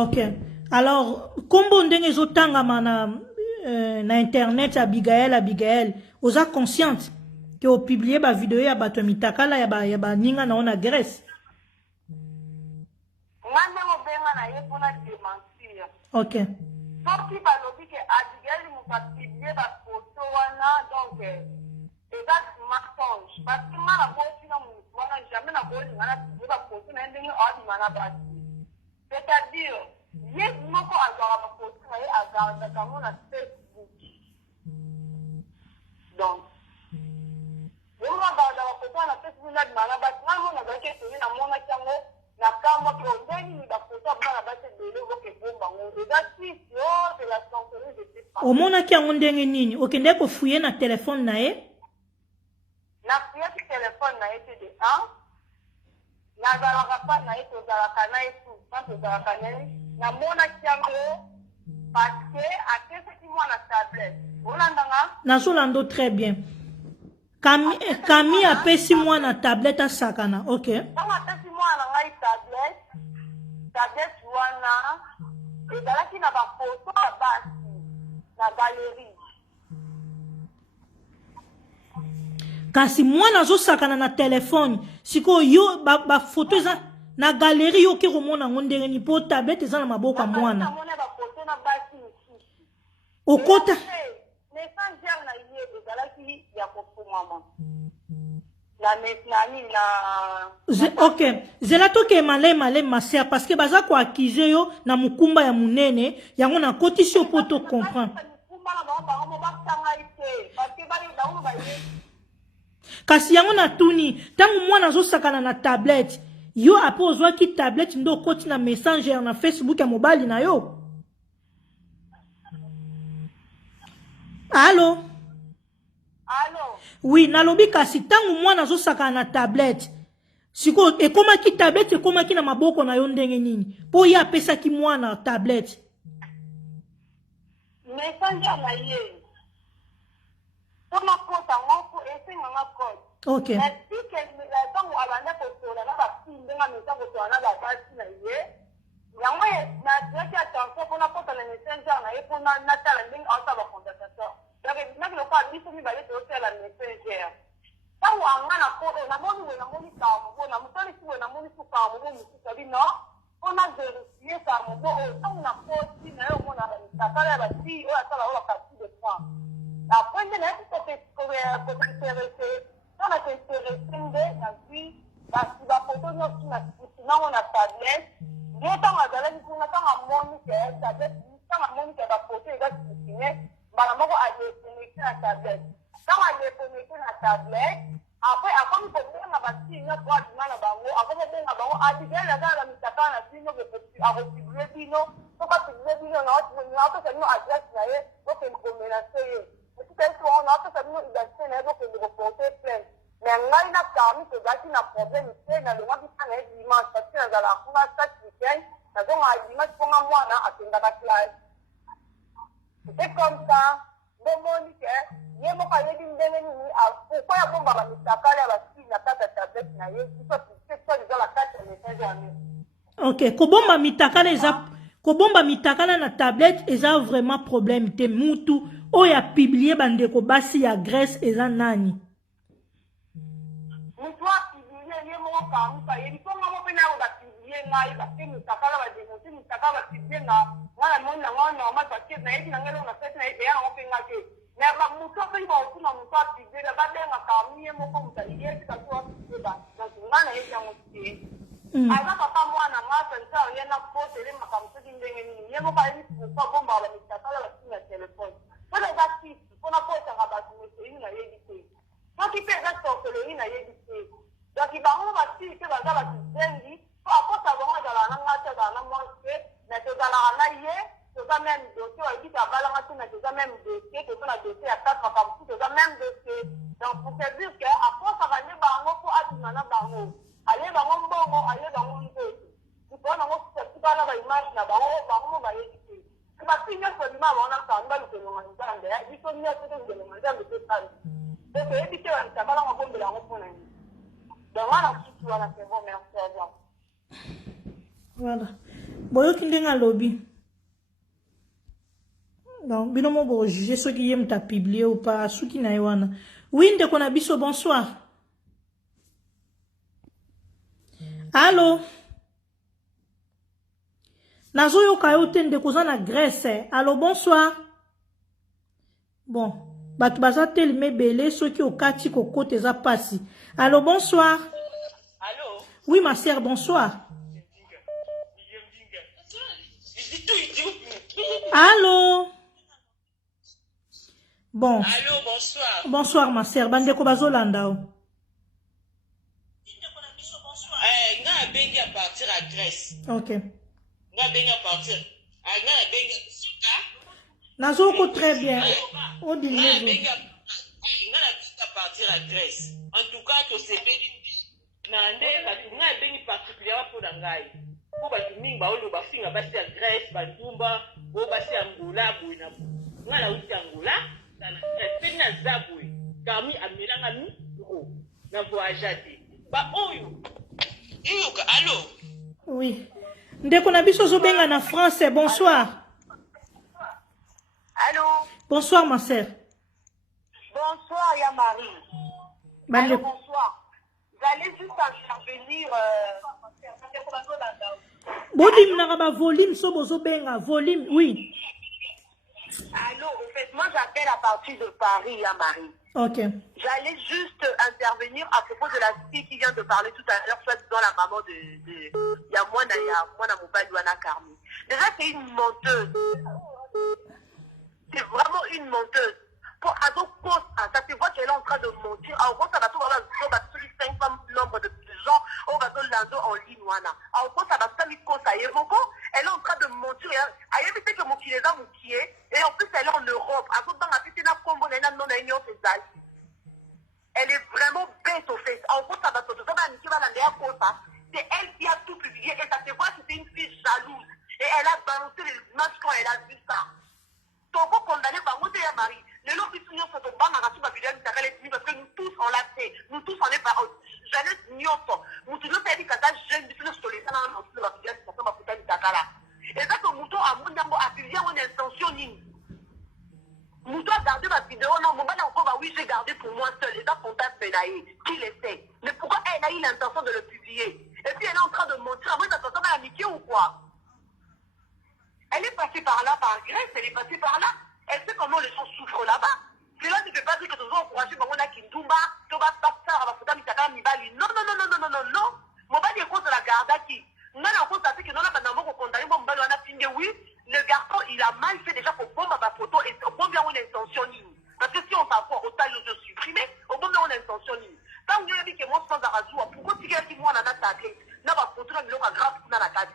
Ok. Alors, comme on dit les autres na internet Abigail, vous êtes consciente que vous publiez la vidéo ya bato mitakala ya ba ninga na ona Grèce. Ok. Sorti par l'objet que Abigail nous a publié la photo donc c'est un mensonge parce que moi la photo n'a jamais la photo la photo n'a jamais c'est-à-dire il y a une fois la photo à dans la Facebook donc on va dans la photo à la Facebook là de malabas moi on a que c'est na mona chango na kama problème ni ba photo bana base de l'eau que bomba on est de la santé de ces femmes Omona ki yango ndenge nini okende ko fouiller na téléphone na ye na fouiller sur téléphone na ye de na zalaka pa na ye to zalaka na ye tout pas to zalaka na ye na mona ki yango parce que à qu'est-ce qui moi na tablette olandanga nazolando très bien. Camille a pesi moi na tablette à sakana. Ok. Quand a pesi moi na ngai tablette wana et là qui n'a pas photo à base na galerie. Kasi moi nazo sakana na téléphone. Siko yo ba photo za na galerie yo ki romona ngondere ni po tablette za na maboka mwana. Ba photo na base ici. Okota Messenger na yé de là qui ya ko mama. La nani na ok, zela toke male ma sœur parce que baza ko accuser yo na mukumba ya munene yango na kotisi yo poto comprendre. Kasi yango na tuni tangu mwana zo sakana na tablette yo apo ozwa ki tablette ndo koti na messenger na Facebook ya mobile na yo. Allô? Allô? Oui, nalobi kasi tangu mwana zo sakana na tablette. Siko ekoma ki tablette ekoma ki na maboko na yo ndenge nini? Po ya pesa ki mwana tablette. Messenger na ye. Toma kota ngoko esenga ngakota. Ok. Mais si que la tango abanda ko tola na ba pinga mesa ko tola na ba basi na ye. Yango na direct attention pour na kota na messenger na ye pour na tala ndenge asa ba conversation. Donc na ko ka ni somi ba ye to tela messenger. Tango anga na ko na moni ka mo na mutali si na moni su ka mo mu sabi no. On a vérifié ça mo bo tango na posti na yo mo na ta kala ba si o asala o ka si de fois. Après, je n'ai pas fait intéressé. On a été intéressé dans vie. Parce que la photo, sinon on a tablette. Nous, quand on a tablette, nous avons monique, tablette. Quand on a monique, la photo est dessinée. Madame, on a déconnecté la tablette. Quand on a déconnecté la tablette, après, nous pouvons avoir une autre mal à Bango. Après, nous pouvons avoir un Abigail, la dame, la mitaka, la fille, à refuser, Bino. Faut pas que nous Bino, nous avons fait une adresse, pour que nous menacer. On a fait une identité pour que nous reporter plainte. Mais là, il a permis que il y a un problème, c'est dans le mois qui s'en est dimanche, parce que dans la cour, chaque week-end, nous avons un dimanche pour un mois, à la classe. C'est comme ça. Donc, Monique, il y a mon cahier d'une délénie, pourquoi il y a un bon baba, il y a la tablette, il faut que la carte ne fait jamais. Ok, kobomba mitakala eza kobomba mitakala na tablette eza vraiment problème te mutu oya publier bandeko basi ya Grèce eza nani. Nous moto apibilie ye moko kamuka ye liponga mo pena ko bapibilie ngai basi mutakala ba dénoncer mutakala bapibilie nga ngala mona ngona normal parce que na yedi na ngelo na fête na yedi ya ngo penga ke na ba moto pe ba otuna moto apibilie ba benga kamuye moko mutaliye ka to apibilie ba na ngana yedi ya ngo tie aza papa mwana ngasa nta ye na pote le makamso ndenge nini ye moko ayi ko bomba ba mutakala ba sina téléphone pour les artistes pour na pote ka ba tumese na yedi te donc il peut rester au colonie na yedi te donc il va on va si que va la tizendi pour apporter vraiment dans la langue dans la moitié na te dans la na ye to ka même dossier wa dit à balanga tu na te même dossier to na dossier à 4 comme tout to même dossier donc pour te dire que après ça va ne bango pour adina na bango aller bango mbongo aller bango ndoto tu peux na ngo tu pas la image na bango ba yedi te ba pinyo ko di ma bona ka ngalo ko ngani ndande ya biso nyo ko to ngelo ndande to tsani donc et puis on t'a pas la bombe la repona donc voilà tout voilà c'est bon merci à toi voilà boyo kindenga lobby donc binomo bo juger ceux qui aiment ta publier ou pas ceux qui na wana oui ndeko na biso bonsoir allô nazo yo kayo tende kozana Grèce allô bonsoir bon Batu baza telme belé ceux qui au kati koko teza passi. Allô, bonsoir. Allô? Oui, ma sœur, bonsoir. Allô? Bon. Allô, bonsoir. Bonsoir, ma sœur. Bandeko bazolandao. Nga bengi à partir à Grèce. Ok. Nga bengi à partir. Nga bengi Nazoko très bien. On dit à partir à Grèce. En tout cas, tu sais bien particulièrement pour l'angai. Pour que tu ba olo ba finga ba à Grèce, ba tumba, o ba si Angola buina. Nga la uti Angola, na pena zabui. Kami amelanga mi ro. Na voyage. Ba oyo. Iyoka, allô? Oui. Ndeko na biso zo benga na France, bonsoir. Allô? Bonsoir, ma sœur. Bonsoir, Yamari. Allô, bonsoir. J'allais juste intervenir. Volume, n'a volume, so bozo benga, volume, oui. Allô, en fait, moi j'appelle à partir de Paris, Yamari. Ok. J'allais juste intervenir à propos de la fille qui vient de parler tout à l'heure, soit disant la maman de Yamwana Mobali Wana Karmi. Déjà, c'est une menteuse. C'est vraiment une menteuse. Pour ado cause, ça se voit qu'elle est en train de mentir. En gros, ça va tout voir dans 5 femmes, nombre de gens, on va tout l'ando en ligne. En gros, ça va tout faire cause à Yémoko. Elle est en train de mentir. Elle évite que mon qui les a mouquillés. Et en plus, elle est en Europe. Elle est vraiment bête au fait. En gros, ça va tout faire. C'est elle qui a tout publié. Et ça se voit que c'est une fille jalouse. Et elle a balancé les images quand elle a vu ça. Donc, vous condamnez par vous et Marie. Les lots qui sont sur ton banc, parce que nous tous, on l'a fait. Nous tous, on est par jeunesse nyoto. Nous tous, on a dit que ça jeune, nous tous, on est dans la filière, ça va peut-être et ça, que Mouton a publié une intention. Mouton a gardé ma vidéo. Non, mon encore, oui, j'ai gardé pour moi seul. Et ça, fantasme, qui l'essaie. Mais pourquoi elle a eu l'intention de le publier? Et puis, elle est en train de mentir. Après, ça s'entend à l'amitié ou quoi? Elle est passée par là, par Grèce, elle est passée par là. Elle sait comment les gens souffrent là-bas. Cela ne veut pas dire que nous avons encouragé Bangouna Kindumba, Toba Sapsar, Abafuta Mitaka Mibali. Non, non, non, non, non, non, non, non. Mobali est contre la garde qui. Non, non, on sait que non, on a condamné Mobali, on a fini, oui. Le garçon, il a mal fait déjà pour bomber ma photo et au bon bien une intention ligne. Parce que si on s'assoit au taille de supprimer, au bon bien une intention ligne. Tant que je dis que moi, sans Arazoua, pourquoi tu dis que moi, on a tablé? Non, ma photo, on a grave dans la table.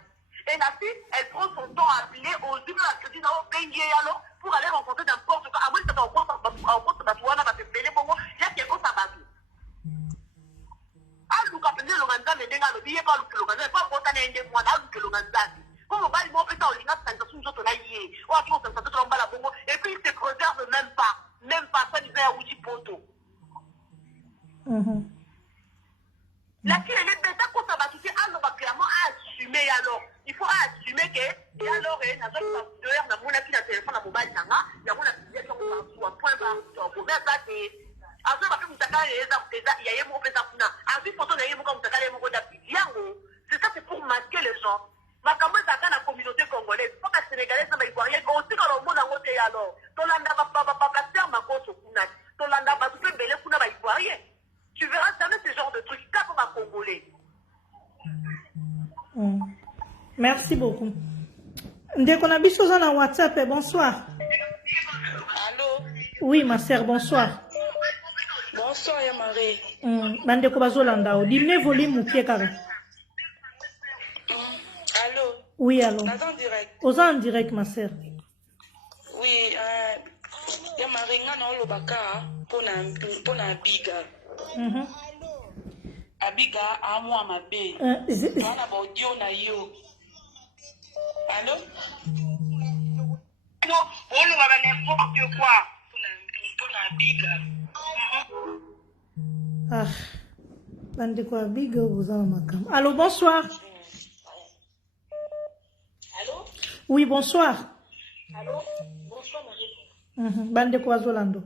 Et la fille, elle prend son temps à appeler aux yeux de la crédit dans le pays alors pour aller rencontrer n'importe quoi. À moins que ça rencontre ma toile, va te payer pour moi. Il y a quelque chose à battre. Ah, nous avons appelé le Rwanda, mais nous avons dit que le Rwanda n'est pas important à moi, là, que le Rwanda. Comme on va lui montrer ça, on a une sensation de l'autre là, et puis il se préserve même pas, ça, il va à Ouji Poto. La fille, elle est bête, quand ça va toucher, elle va clairement assumer alors. Il faut assumer que, et alors, il y a un dehors, il y a mon téléphone à mobile, il y a mon application, un point barre, on peut même pas azo ba pe mutaka eza ya ye mo pesa kuna azu photo na ye mo ka mutaka ye mo ko da yango c'est ça c'est pour masquer les gens makambo ezaka na communauté congolaise faut que sénégalais na ba ivoirien aussi quand le monde en te alors tolanda ba pasteur makoso kuna tolanda ba tout belé kuna ba ivoirien tu verras jamais ce genre de truc comme ma congolais. Merci beaucoup. Ndeko na biso za na WhatsApp, bonsoir. Allô? Oui, ma sœur, bonsoir. Bonsoir, ya Marie. Bandeko bazolanda o. Dimne volume mukie kara. Allô? Oui, allô. En direct. Oza en direct, ma sœur. Oui, ya Marie, nga na olobaka pona biga. Abiga amwa mabe. Wana ba audio na yo. Allô? Non, on va n'importe quoi. Pona Abiga. Ah. Bandeko Abiga oza na makam. Allô, bonsoir. Allô? Oui, bonsoir. Allô? Bonsoir Marie. Bandeko bazolando.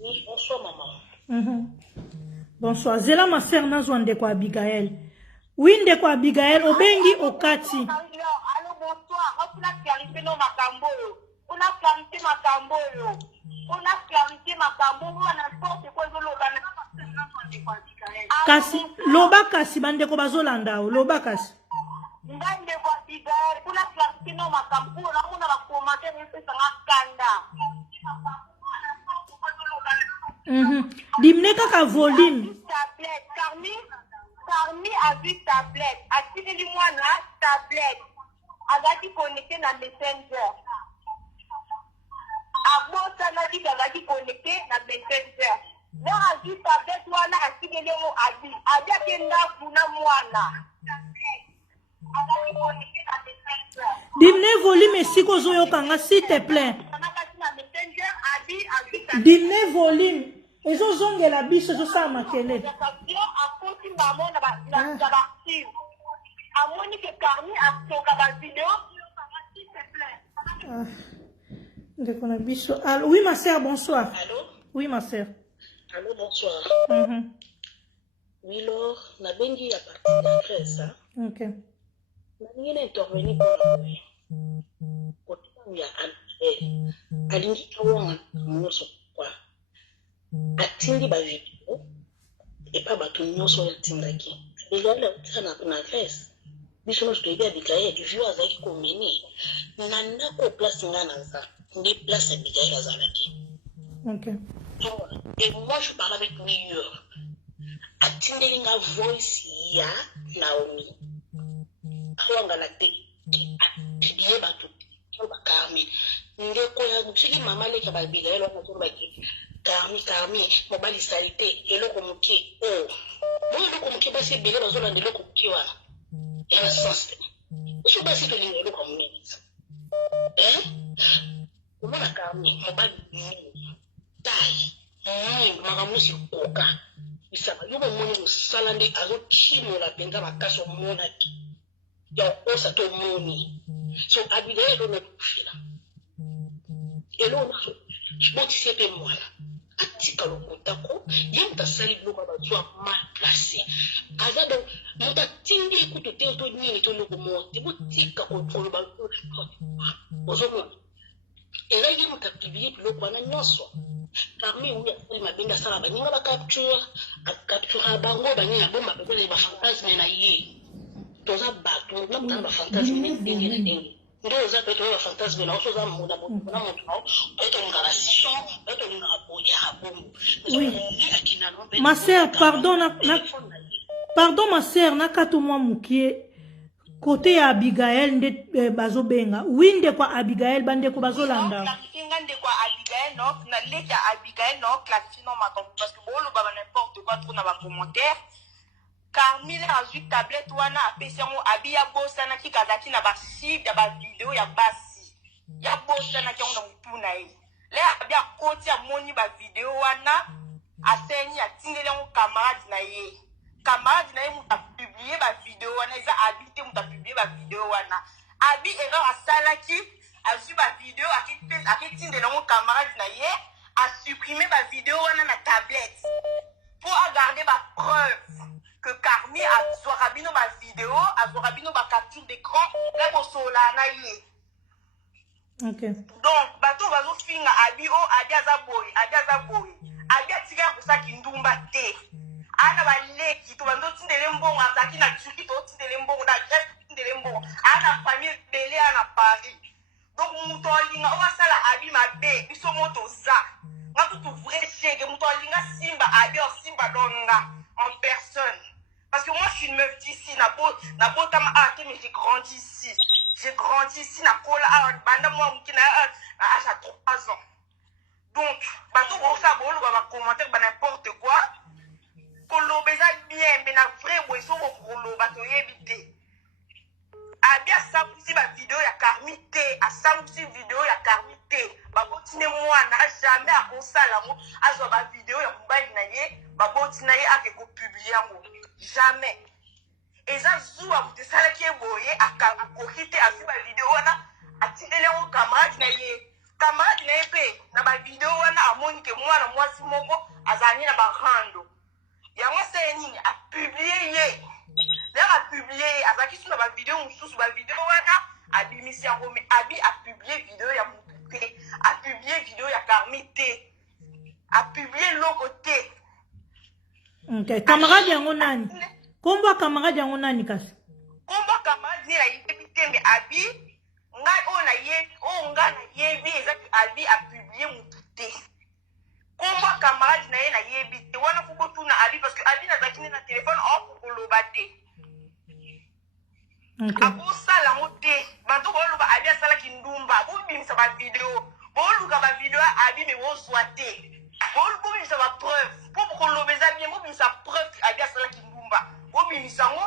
Oui, bonsoir maman. Bonsoir. Zela ma sœur nazo ndeko Abigaël. Oui, ndeko Abigaël obengi okati. Allô, bonsoir. On a clarifié nos macambo. On a clarifié macambo. On a clarifié macambo. On a n'importe quoi de l'eau. Kasi loba kasi bandeko bazolanda o loba kasi. Ndeko Abigaël. On a clarifié nos macambo. On a commenté mais c'est un scandale. Dimne kaka volume. Tablette. Carmi a vu tablette. A-t-il moi la tablette? Agaki connecté na Messenger. Abo sanadi agaki connecté na Messenger. Là a vu tablette wana a-t-il mo abi. Abia kenda kuna mwana. Agaki connecté na Messenger. Dimne volume esiko zoyo kanga s'il te plaît. Dimne volume. Ezo zonge la biso ezo sa makele. Ndeko na biso. Oui ma sœur, bonsoir. Allô? Oui ma sœur. Allô, bonsoir. Oui, Laure, na bengi ya parti de presse. OK. Na ngene intervenir pour la côté ya alingi kawanga moso kwa atindi ba video et pas ba tout nyoso ya tindaki déjà là sana na presse biso no studio bikaye du vieux azaki komini na nako place ngana za ndi place bikaye azalaki. OK. Et moi je parle avec lui atindi nga voice ya Naomi kawanga la te biye ba tout ba Carmi ndeko ya mchiki mama leka ba bikaye lo na tumba ki Carmi mobali salite eloko muke moi eloko muke basi bile bazola eloko muke wana ya sens je basi que eloko muke umona Carmi mobali tai magamusi koka isaba yobo moni musalande azo chimo la penga makaso mona ki ya osa to moni so Abigail do me kufila elo na boti sepe mwana atika lokotako yemta sali bloka bazwa ma place azado muta tingi ekuto teto nini to loko monte botika control ba ozomo era yemta publier bloka na nyoso Carmi uya ali mabenga sala baninga ba capture bango banyina bomba pepele ba fantasme na ye toza bato na mutana ba fantasme ni ndio za peto ya fantasme na osoza muna mutu peto ngala sison peto ngala boya bomu. Ma sœur, pardon ma sœur, nakato mwa mukie côté ya Abigaël nde bazobenga. Oui ndeko Abigaël bandeko bazolanda. Ngande kwa Abigaël no na leta Abigaël no classino ma parce que bolo ba n'importe quoi trop na ba commentaire. Carmi a vu tablette wana apesango abia bosana ki kazaki na ba cible ya ba vidéo ya basi. Ya bosana ki on mutuna ye. Le abia koti ya moni ba vidéo wana aseni ya tindele ngo camarade na ye. Camarade na ye muta publier ba vidéo wana eza habité muta publier ba vidéo wana. Abi erreur asala ki a vu ba vidéo akitindele ngo camarade na ye à supprimer ma vidéo dans ma tablette pour garder ma preuve que Carmi a Zorabino ma vidéo, a Zorabino ma capture d'écran, là pour Solana yé. Ok. Donc, bateau va nous finir à Bio, à Diazaboy, à Diaziga pour ça qui nous batte. Ana ba leki to bando tindele mbongo ataki na tsuki to tindele mbongo na Grèce tindele mbongo ana famille belé ana Paris. Donc muto linga o sala abi mabe biso moto za nga tout vrai chèque muto linga simba abi o simba donga en personne parce que moi je suis une meuf d'ici na botama ate mais j'ai grandi ici na kola a banda moi mukina à 3 ans. Donc bato bo ça bolo ba commentaire ba n'importe quoi kolo beza bien mais na vrai bo so ko kolo bato yebite abia samusi ba vidéo ya Carmité a samusi vidéo ya Carmité ba botine mwana jamais a kosala mo azo ba vidéo ya mobali na ye ba botina ye ake ko publier ngo jamais eza zuwa butesala ke boye akokite asi ba vidéo wana atindele ngo camarade na ye pe na ba vidéo wana amoni ke mwana mwasi moko azani na ba rando yango seni a publier ye a publié azaki sur la vidéo sous la vidéo wana abimisi yango mais abi a publié vidéo ya Mouté a publié vidéo ya Carmité a publié l'autre côté. OK, camarade yango nani kombo camarade yango nani kasi kombo camarade ni la yebite mais abi ngai ona ye o nga na yebi ezaki abi a publié Mouté kombo camarade na ye na yebite wana fuko tuna abi parce que abi na zakine na téléphone en kolobate. Okay. Abu sala mote bantu bolu ba abi sala kindumba bu bimisa ba vidéo bolu ka ba vidéo abi me wo swate bolu bu bimisa ba preuve pour ko lobeza bien bu bimisa preuve abi sala kindumba bu bimisa ngo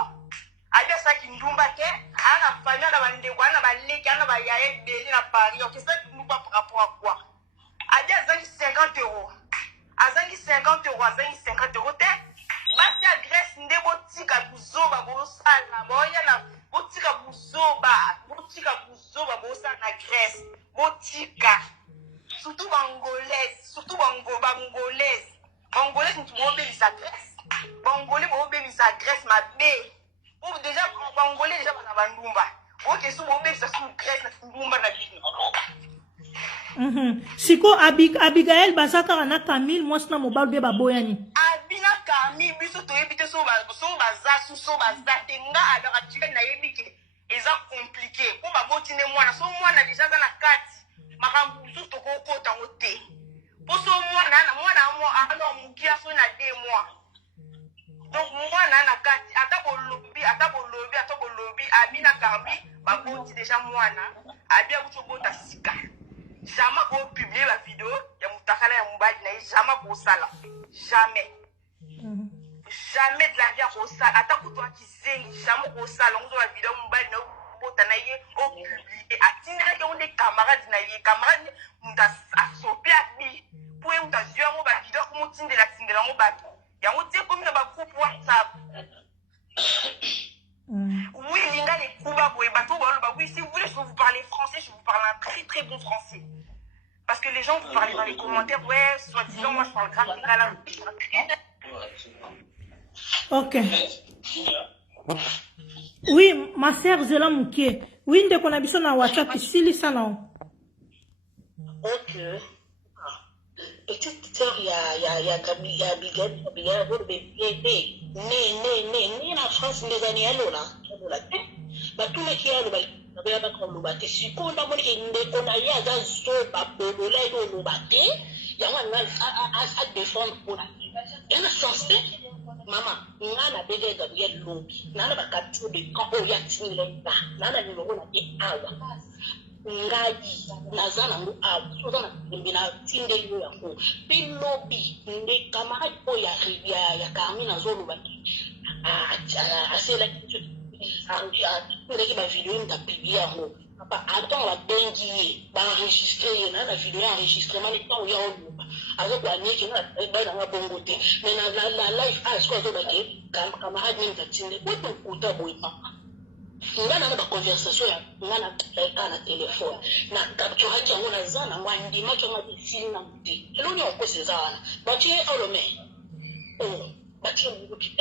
abi sala kindumba ke ana famille na bande kwana ba leki ana ba yaye beli na Paris ok ça nous pas par rapport à quoi abi azangi 50 €. Azangi 50 €, azangi 50 € te basi ya Grèce nde botika buzoba bosala boya na botika buzoba bosala na Grèce botika surtout bangolaise ntu bobebisa Grèce bangolais bobebisa Grèce mabe ou déjà bangolais déjà bana bandumba oke so bobebisa su Grèce na ndumba na bino. Siko Abigail basaka na Camille mwasi na mobile be baboyani abina Camille biso toyebite so baza tenga abaka chika na yebike eza compliqué ko babotine mwana so mwana déjà za na kati makambu biso to kokota ngote po so mwana mo ano mukia so na 2 mois donc mwana na kati atabolobi abina Camille baboti déjà mwana abia buto bota sika jamais qu'on publie la vidéo ya mutakala ya mobali na jamais pour ça là jamais jamais de la vie pour ça ata kutoa kizengi jamais pour ça longo la vidéo mobali na bota na ye au publier atinira ke onde camarade na ye camarade muta asopi abi pour muta zua mo ba vidéo ko mutindela tindela mo ba ya mutie comme na ba groupe WhatsApp. Oui, Linga les Kuba oui, si vous voulez, je vais vous parler français, je vous parle un très très bon français. Parce que les gens vous parlent dans les commentaires, ouais, soi-disant, moi je parle grave Lingala. Ok. Oui, ma sœur Zela Mouké. Oui, dès qu'on a vu ça dans WhatsApp, ici, il ça là. Ok. Petite sœur, il y a Abigail, né en France, des années à l'eau là. Bah, tous les qui ont le bâti, si on a à défendre pour la et la chance, maman, on a déjà Gabriel Longi, on a pas capturé des camps où il y a Tingle, on a numéro de Awa. Ngaji nazana mu sozana mbina tinde yo ko pilobi nde kamara ko ya Carmina zolo baki asela a ma vidéo mta publier ho papa attends la bengi ba enregistrer na vidéo enregistrement le temps ya on avec la nique na na bongo te mais na la live a ce que zo baki kamara mta tinde ko to kuta boy papa ngana na conversation ya ngana na téléphone na capture ki yango na zana mwandi macho mabisini na muti eloni okosezana batie olome batie muti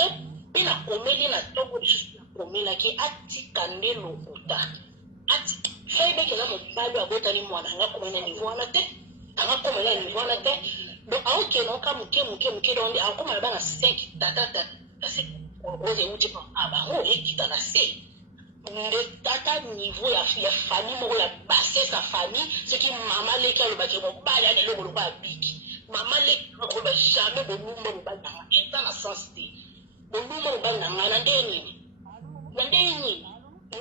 bina komeli na togo lisusu komela ki atika ndelo uta ati faibe kala mobali abotali mwana ngakomela niveau na te ngakomela niveau na te donc aoke no ka muke donc akomela bana 5 tata kasi oze muti pa aba ekita na se le tata niveau ya famille moko ya basse sa famille ce qui maman leki alobaki mobali ana eloko lokola biki maman leki akoloba jamais bolumba mobali na nga eza na sens te bolumba mobali na nga na ndeni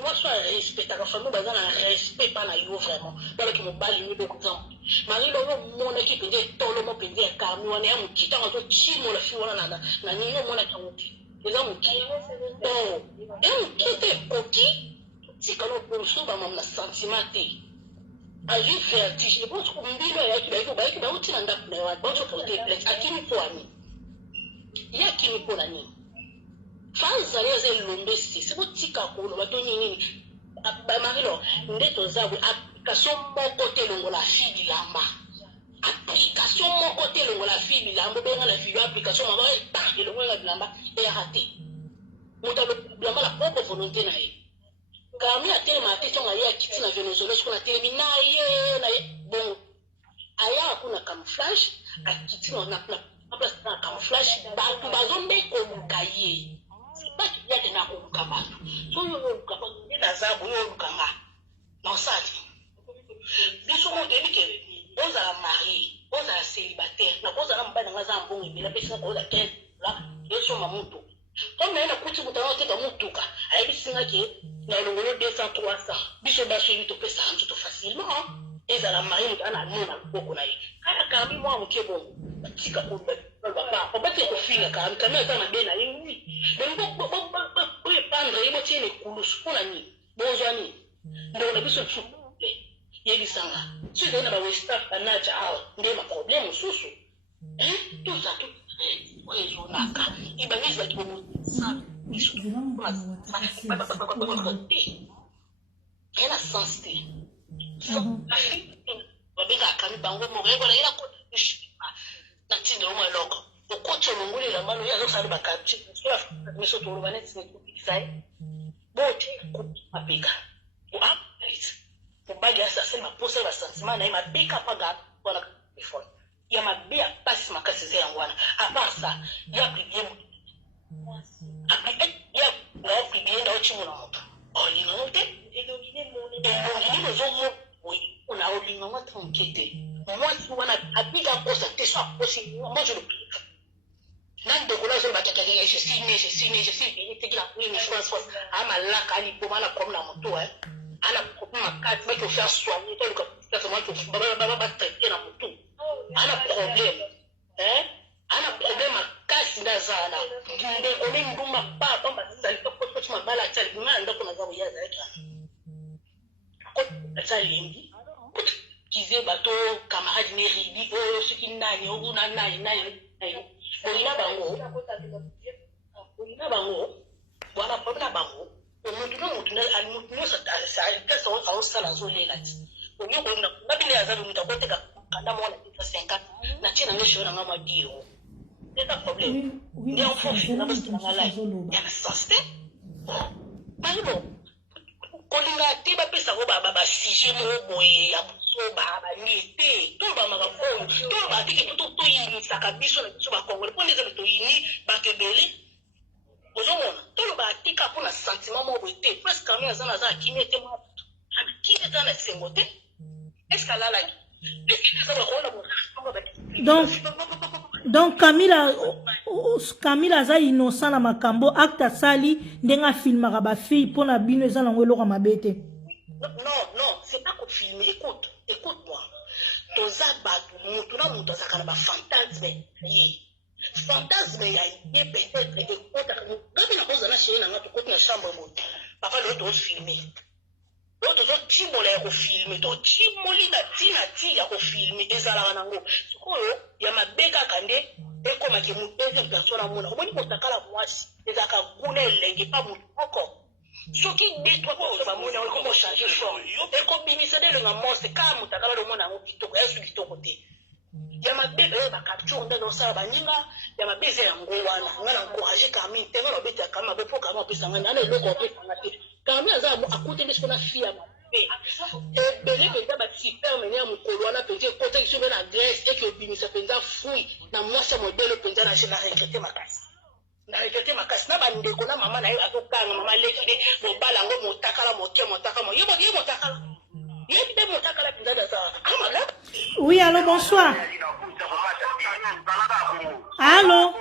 mwasi arespectaka famille baza na respect mpa na yo vraiment balaki mobali ni bekozambo marilo oyo omonaki mpenza etolomo mpenza ya karmi wana ya mokitanga tocimola fi wana na nini omonaki yango te eza mokite koki tika no kosuba mam na sentiment te aji vertige je pense que mbilo yaki bauti na ndako na yo bato porter plainte akini po ani yakini po na nini fanza leza elombe si botika kolo bato nini marilo nde tozabwe application moko te longola fi bilamba application moko te longola fi bilamba benga la fi application maba eta longola bilamba et raté moto bilamba la propre volonté na ye kami atema atechonga ye akiti na Venezuela sikuna telemi na ye bon aya akuna camouflage akiti na place na camouflage bato bazombe koluka ye baki yake na koluka bato so yo koluka bato na zabu yo koluka nga na osali biso mo debike ozala marié ozala célibataire na kozala mbana nga za mbongo ebela pesa ko za 15 la yeso mamuto comme na kuti mutana teka mutuka ayebisinga ke na longolo 200 300 biso ba chéri to pesa hantu to facilement ezala marié mutana nona boko na ye kala kami mwa muke bongo tika ko ba pa ba te ko finga kami ata na bena ye oui donc bo prendre yebo tiene kulusu kuna ni bozwani ndo na biso tsuple yebisanga si tena ba westaf kanacha hao nde ma problème susu tout ça tout naka ibangeza kibomo sana ena sensible babeka kami bango morego na ila ko na tindo mo loko okocho lungule la mano ya zosa bakati sura miso to rubane tsine sai boti ko mapeka o aprit mobali asa sema posa ba sentiment na mapeka paga wala telefone ya mabia pasi makasi ze yango wana apasa ya priye ya na priye na ochimu na moto oli na mote elobine mo zo mo una olinga ngata nkete mwasi wana apiga kosa teso akosi moi je le prie nan de kola zo bataka ya je suis te gila ni France ama la kali boma la comme na moto ana problème makati ba ko faire soigner to le ka ça moi to ba traiter na moto ana problème ana problème makasi ndazana ngende ole nduma papa mbazali to ko to mabala tali nganda kuna za buya za yaka ko tali kize bato camarade ne ribi o siki nani o na nani olina bango wana problème bango omuntu no mutu alimutu sa pesa o sala zolela ti onyo ko na bile azabe mutu akoteka kanda mwana 50 na china ngesho na ngama dio c'est un problème ni en fait na basi na ngala ya saste balibo kolinga te ba pesa ko ba sije mo boye ya soba ba nite to ba magafoni to ba tiki to yini sakabiso na biso ba Kongo po ndeza to yini ba kebele ozomona to ba tika pour na sentiment mo bote presque quand même azana za kimé te mo akime tana sengote est-ce qu'elle a la donc Camila za innocent na makambo acte sali ndenga filmaka ba fille pona bino eza nango eloko mabete. Non, c'est pas qu'on filme. Écoute-moi. Toza batu, mutu na mutu azaka na ba fantasme. Fantasme ya ide peut-être écoute. Quand na koza na chérie na ngato kote na chambre moto. Papa le to filmer. L'autre to timola ya ko filmer, to timoli na tina ya ko filmer ezala nango. Sikoyo ya mabeka kande ekoma ke mutu eze persona mona. Omoni kotakala mwasi ezaka gune lenge pa mutu oko. soki détruit pour famona comment changer forme et comme bimisade le ngamo c'est comme mutakala le mona ngokitoko ya subi toko te ya mabebe ba capture ndano sa baninga ya mabeze ya ngwana ngana encourager Camille te ngana beta kama be pour kama pesa ngana le loko pe ngate Camille aza akute biso na fia et belé penza ba super menya mukolo wana penza côté qui sur la Grèce et que bimisa penza fouille na mwasha modèle penza na chez la regretter makasi na regretter makasi na bandeko na mama na yo akokanga mama lekide mobala ngo motakala mokia motakala yo motakala yebi de motakala penza da sa amala. Oui, allô, bonsoir. Allô.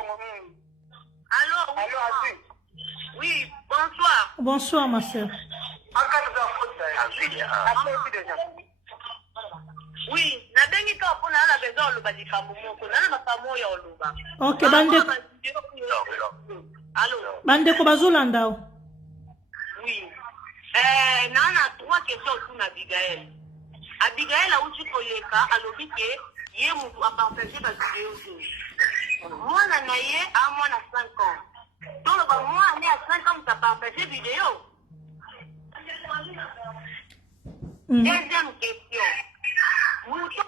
Oui, bonsoir. Bonsoir, ma soeur. Oui, na bengi ka pona na bezo lo badi kambo moko na na famo ya oluba. OK, bande. Allô. Bande ko bazolanda. Oui. Na 3 questions sur Abigail. Abigail a aussi koleka alobi ke ye mutu a partagé ba vidéo. Moi na ye a moi na 5 ans. Donc ba moi né à 5 ans tu partagé vidéo. Deuxième question. Muto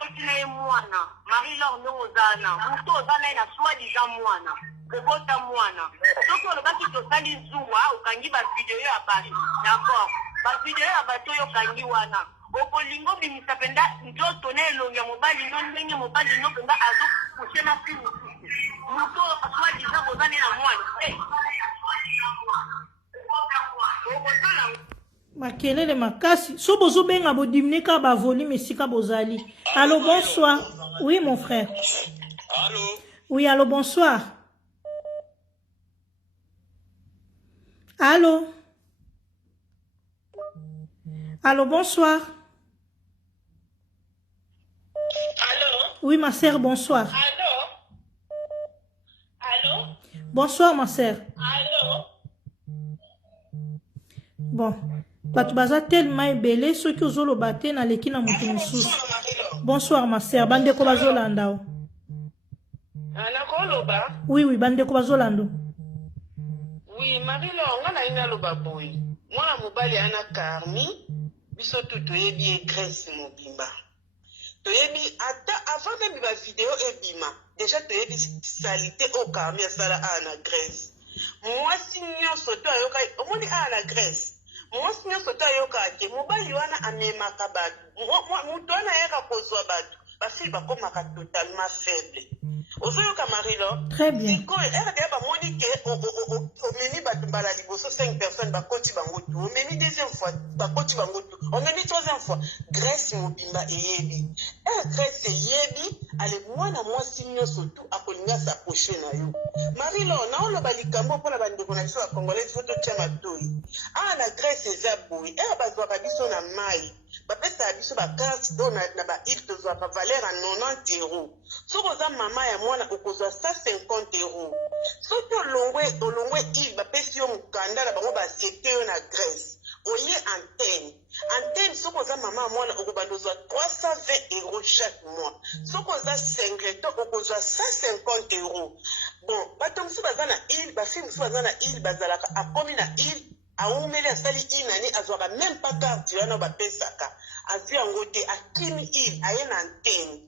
continue mwana. Marie-Laure Nozana. Muto zana na soi-disant mwana. Kobota mwana. Soko lo baki to sali zuwa ukangi ba vidéo ya basi. D'accord. Ba vidéo ya bato yo kangi wana. Okolingo bimisa penda njoto na elonga mobali no ndenge mobali no penda azo kushena simu. Muto soi-disant bozana na mwana. Makelele makasi. So bozo benga bo dimnika ba volume esika bozali. Allô, bonsoir. Oui, mon frère. Allô. Oui, allô, bonsoir. Allô. Allô, bonsoir. Allô. Oui, ma sœur, bonsoir. Allô. Bonsoir, ma sœur. Allô. Bon. Bato baza tellement ebele soki ozoloba te na leki na moto mosusu. Bonsoir ma sœur, bandeko bazolanda o. Anakoloba? Oui, bandeko bazolando. Oui, Marie-Laure, nga na ina loba boy. Mwana mobali ana Carmi, biso tu toyebi e Grèce mobimba. Toyebi ata avant même ba vidéo ebima, déjà toyebi salité au Carmi asala ana Grèce. Mwasi nyonso to ayoka, omoni ana Grèce. Mwasi nyonso to ayoka ke mobali wana amemaka bato. Mutu wana yeka kozwa bato. Basi bakomaka totalement faible. Ozoyoka Marie-Laure? Très bien. Siko RDA ba moni ke omeni bato mbala liboso 5 personnes bakoti bango tu. Omeni deuxième fois bakoti bango tu. Omeni troisième fois Grèce mobimba eyebi. Grèce eyebi ale mwana mwasi nyonso tu akolinga s'approcher na yo. Marie-Laure na oloba likambo mpona bandeko na biso bakongolais foto tia matoi. Na Grèce eza boye. Bazwaka biso na mai. Bapesa biso bakarte do na ba île tozwaka valeur à 90 €. Soko za mama ya mwana okozwa 150 €. Soki olongwe île bapesi yo mukanda na bango basiete yo na Grèce. Oye antenne soko za mama ya mwana okobandozwa 320 € chaque mois. Soko za singleton okozwa 150 €. Bon, bato mosusu baza na île, bafille mosusu baza na île bazalaka akomi na île aumeli asali inani azwaka même pas carte wana bapesaka azwi yango te akimi il aye na antenne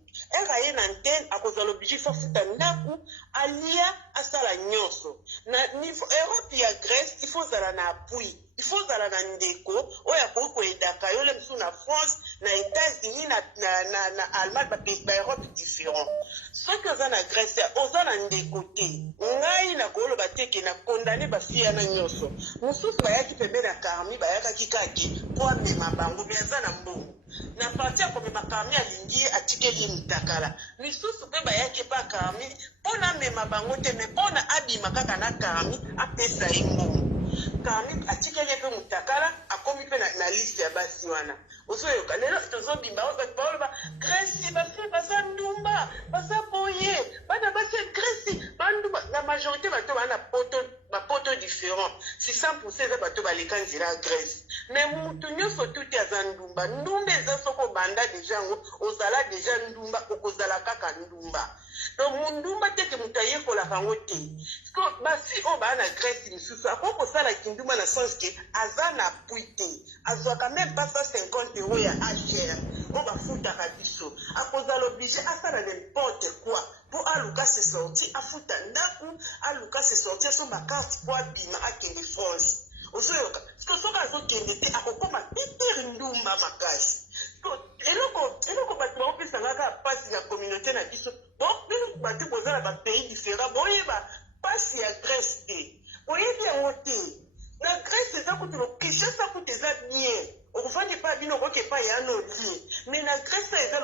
aye na antenne akozwa l'objectif afuta ndaku alia asala nyonso na niveau Europe ya Grèce il faut zala na appui il faut zala na ndeko oyo akoki koyedaka yo le mosusu na France na États-Unis na Allemagne ba Europe différent soki oza na Grèce oza na ndeko te ngai na koloba te ke na condamné bafille yana nyonso mosusu bayaki pembe na Carmi bayakaki kaki po amema bango me aza na mbongo na parti ya komema Carmi alingi ye atikeli ye mitakala misusu mpe bayaki pa Carmi mpo na amema bango te me mpo na abima kaka na Carmi apesa ye mbongo Carmi atikeli ye mpe motakala akomi mpe na liste ya basi wana ozoyoka lelo tozobimba bato baoloba Grèce bafille baza ndumba baza boye bana basi Grèce bandumba la majorité bato bana bapoto différent si 100% eza bato baleka nzela Grèce mais mutu nyonso tuti aza ndumba eza soko banda deja ngo ozala deja ndumba okozala kaka ndumba donc mundumba teke mutaye kola kango te parce que basi o ba na Grèce misusu akoko sala kinduma na sens que azana puite azwa quand même pas 150 € ya HR on va foutre à biso à cause de l'obligé à faire n'importe quoi pour aluka se sortir à foutre ndaku aluka se sortir sur ma carte pour bima à Kende France ozoyoka parce que soka azokende te akokoma peter ndumba makasi eloko bato baopesangaka pasi na communauté na biso bato bozala bapays différent boyeba pasi ya Grèce te oyebi yango te na Grèce eza kuti lokishasa kuti eza bien okufandi pa bino okoke pa ya no bien mais na Grèce eza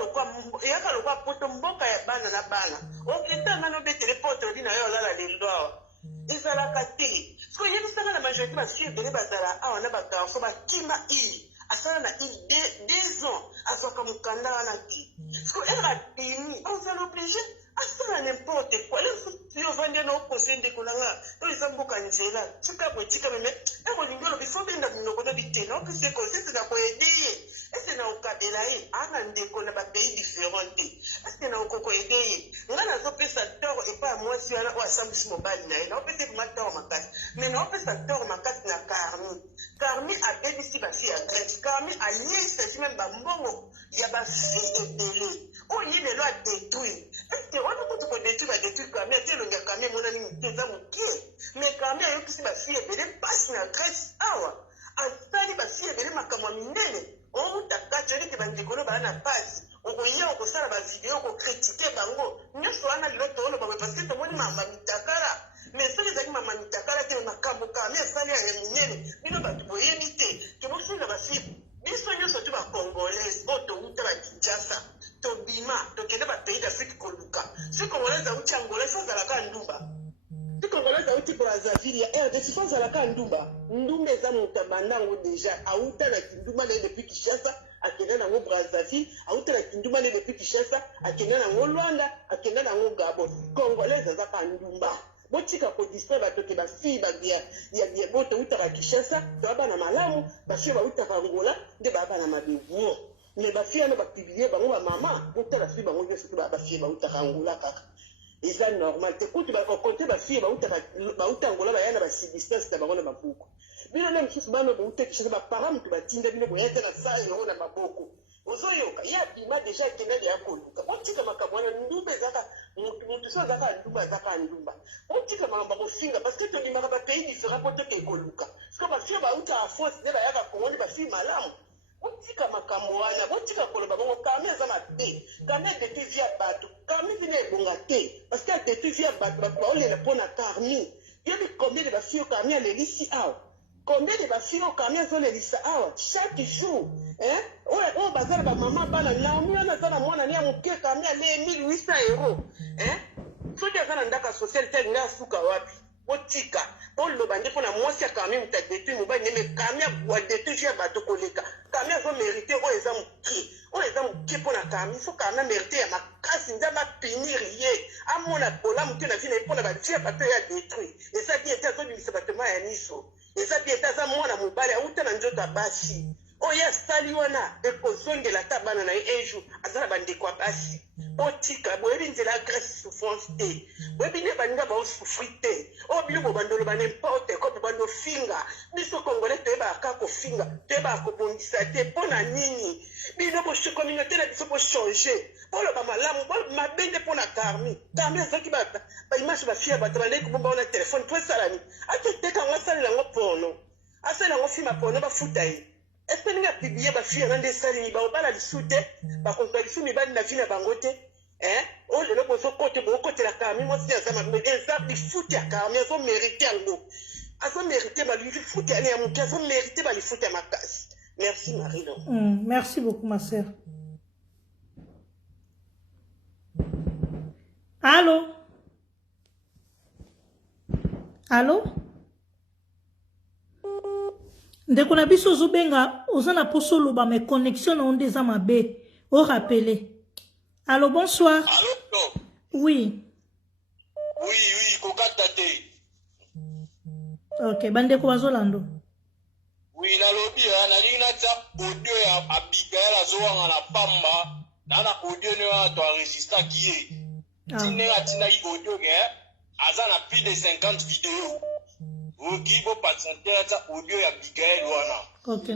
eyaka lokwa poto mboka ya bana na bana oketanga no betele poto odi na yo olala lelo awa ezalaka te soki oyebisaka na majorité basi ebele bazala awa na bagarso bakima ili asala na il 2 ans azwaka mokanda wana te soki elaka bimi ozala obligé asala n'importe quoi yo ovandi na okonseil ndeko nanga oyo eza mboka nzela tika boetika meme ekolingi olobi fo benda minoko na bitena okise konse ese na koyede ye ese na okabela ye ana ndeko na bapays différent te ese na okokoyede ye nga nazopesa toro epa ya mwasi wana oyo asambisi mobali na ye naopesa epima toro makasi mais naopesa toro makasi na Carmi abebisi basi ya Grèce Carmi ayeisasi meme bambongo ya bafille ebele oyo ye lelo adétruire ese wana kutu kodétruire badétruire Carmi ate elongi ya Carmi emonani moke eza moke mais Carmi ayokisi bafille ebele mpasi na Grèce awa asali bafille ebele makambo ya minene outa kati oyebite bandekolo baa na pasi okoya okosala bavideo okokritike bango nyonso wana lelo toolo bango parce que tomoni mama mitakala mais soki ezali mama mitakala te makambo Carmi asali ya minene bino bato boyebi te tobosunga bafille biso nyonso to bacongolaise oyo touta bakinshasa tobima tokende bapays d'Afrique koluka soki congolaise auti angola ifo azalaka ndumba soki congolaise auti brazzaville ya RDC ifo azalaka ndumba eza moto abandango deja auta na kindumba naye depuis Kinshasa akenda nango Brazzaville auta na kindumba naye depuis Kinshasa akenda nango Luanda akenda nango Gabon congolaise azaka ndumba botika kodistre bato ke bafille ya boto utaka Kinshasa babana malamu bafille bautaka Angola nde babana mabevuo mais bafille ano bapublie bango bamama botala fille bango nyonso to bafille bautaka Angola kaka eza normal te kutu bakokonte bafille bauta Angola baya na basibistance na bango na mabuku bino na misusu bano bauta Kinshasa baparent moto batinda bino boya te na sale yango na maboko ozoyoka ye abima deja ekendeli ya koluka botika makambo wana ndumba ezaka motu so azaka ndumba azaka ndumba botika makambo bakofinga parce que tobimaka bapays différent po toke ekoluka soki bafille bautaka France nde bayaka Congo nde bafille malamu botika makambo wana botika koloba bango Carmi aza mabe Carmi adétruire vie ya bato Carmi vina ebonga te parce que adétruire vie ya bato bato baolela mpo na Carmi yebi combien de bafille Carmi alelisi awa combien de bafille Carmi azolelisa awa chaque jour oyo baza na bamama bana Naomi wana aza na mwana ni ya moke Carmi ale 1800 € soki aza na ndaka sociale te alinga asuka wapi botika oloba nde mpona mwasi ya Carmi moto adétruire mobali neme Carmi adétruire vie ya bato koleka Carmi azomérite oyo eza moke mpona Carmi fo Carmi amérite ya makasi nzambe apinir ye amona bolamu te na vie na ye mpona bavie ya bato ya détruire eza bien te azobimisa bato ma ya miso eza bien te aza mwana mobali auta na nzoto ya basi oyo asali wana ekozongela ata bana na ye un jour aza na bandeko ya basi botika boyebi nzela ya Grèce souffrance te boyebi nde baninga baosouffri te oyo bino bobandoloba nimporte ko bobandofinga biso congolais toyebaka kaka kofinga toyebaka kobongisa te mpo na nini bino communauté na biso bochange boloba malamu mabe nde mpo na Carmi azalaki baimage bafille bato bandeki kobomba wana telefone po esalani ateteka yango asalela yango pono asalela yango filme ya pono bafuta ye est-ce que ninga publier bafille na nde esalini baobala lisu te bakontola lisu mibali na vie na bango te oyo lelo bozokote bokotela Carmi mwasi aza mabe eza bifuta ya Carmi azomérite yango azomérite balifuta ya moke azomérite balifuta ya makasi. Merci Marie-Laure. Merci beaucoup ma sœur. Allô ndeko na biso ozobenga oza na poso loba mais connexion na onde eza mabe o rappeler. Allô, bonsoir. Allô. Oui, kokata te. Ok, bandeko bazolando. Oui, nalobi nalingi natya audio ya Abigail azowanga na pamba na audio ne wana to resista kiye Tine atina i audio ge azana plus de 50 vidéos. Oki bo patienter ça audio ya Abigail wana. OK.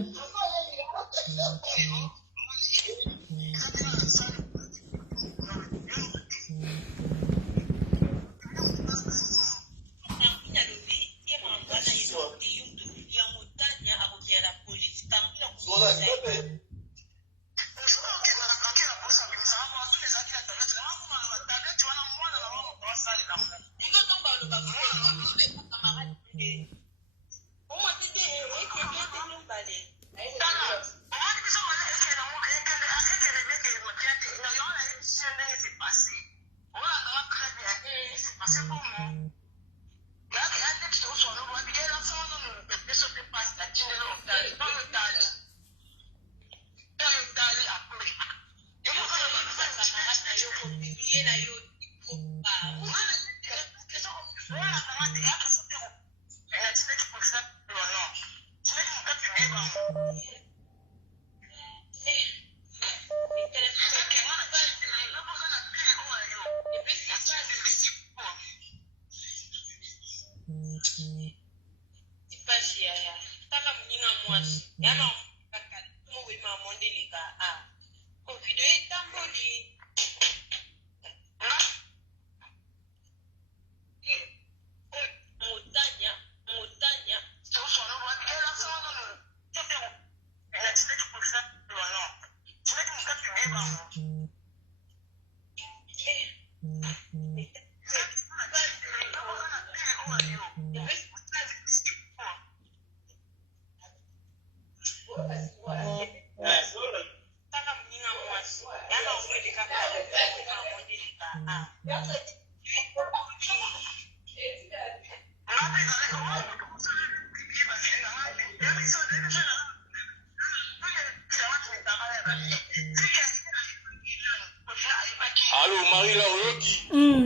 Allô, Marie-La Oyoki.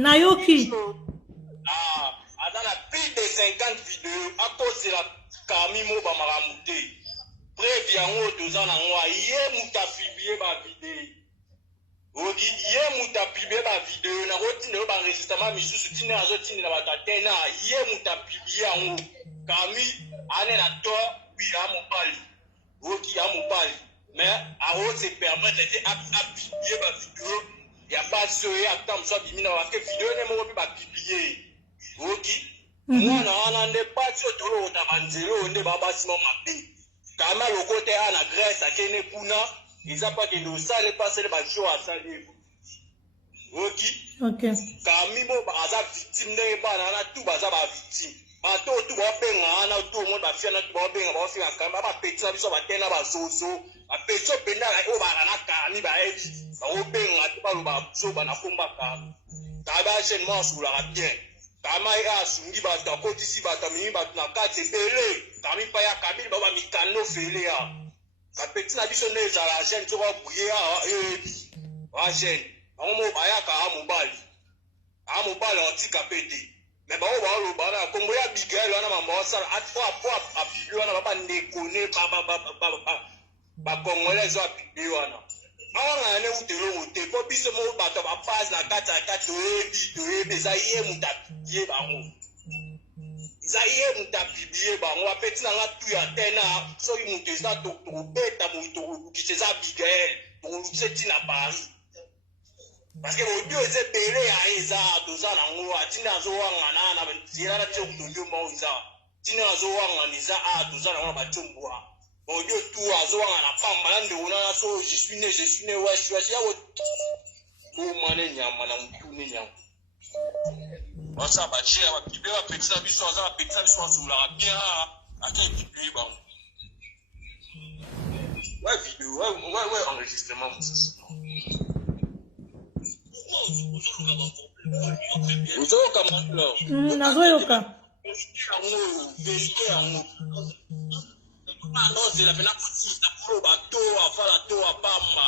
Nayoki. Dans la plus de 50 vidéos, à cause de la Camille Bamaramouté. Preuve yango tozana ngwa ye mutafibie ba vidéo. Odi ye mutapibie ba vidéo na rotine ba enregistrement misusu tine azotine na batatena ye mutapibie yango. Camille ane na to bi amobali. Oki amobali. Mais a se permettre de appuyer ba vidéo. Il n'y a pas de attendre ça, il y a des vidéos qui sont publiées. Ok? Moi, on n'est pas sûr que l'on a un bâtiment mappé. Quand même, le côté à la Grèce, à Kenepuna, ils n'ont pas de ça, les passer les jours à ça. Ok? OK. Quand même, on a victime, on a tout, on a victime. Tout va bien, tout le monde va faire, tout va bien, on va faire un camp, on va péter, on va faire un soso, on va péter, on va faire un camp, obenga tibaloba zoba na kombaka taba chaînement sur la bien kama ya sungi bata kotisi bata mimi bata na kati bele kami pa ya kabili baba mikano fele ya kapeti na biso neza la chaîne to ba buye wa chaîne omo bayaka amobali antika pete mais ba lo bana kombo ya Abigail wana mama wasala atwa apilo wana baba ndekone ba congolais wa apilo wana awa ngane utelo wote po biso mo bato ba phase na kata toyebi zaye mutapibie bango zaye mutapibie bango apeti na nga tu ya tena so yi muteza to beta muto kiteza Abigail to seti na Paris parce que audio eze pele ya eza doza na ngo atina zo wanga na zira na tyo kundo mo iza tina zo wanga niza doza na ngo ba tsombwa audio tout azowanga na pamba na ndona so je suis né ouais je suis yawo ko mane nyama na mutune nyama wasa ba chia ba bibe ba petisa biso za petisa biso sur la bien akin bibe ba ouais vidéo ouais enregistrement uzoka mano nazoyoka non, c'est la peine à pousser, ça pour le bateau, à faire la tour à Bamba.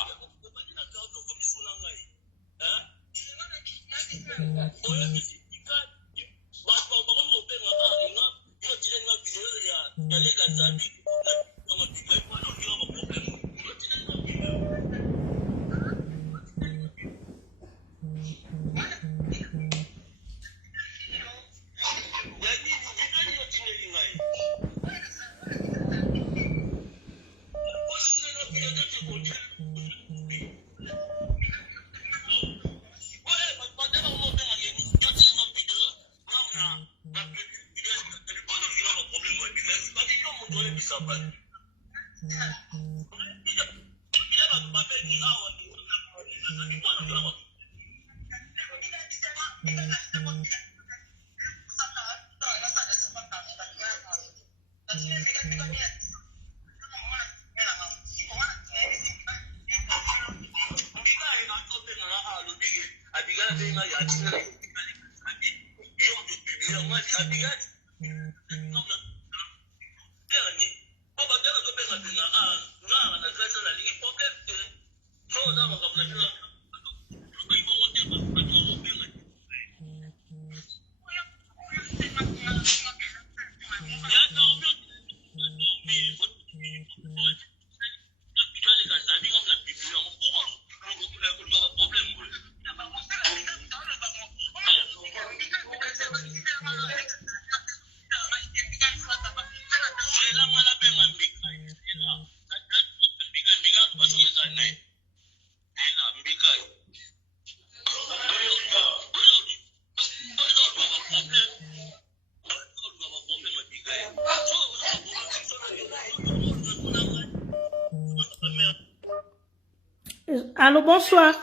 Allô, bonsoir.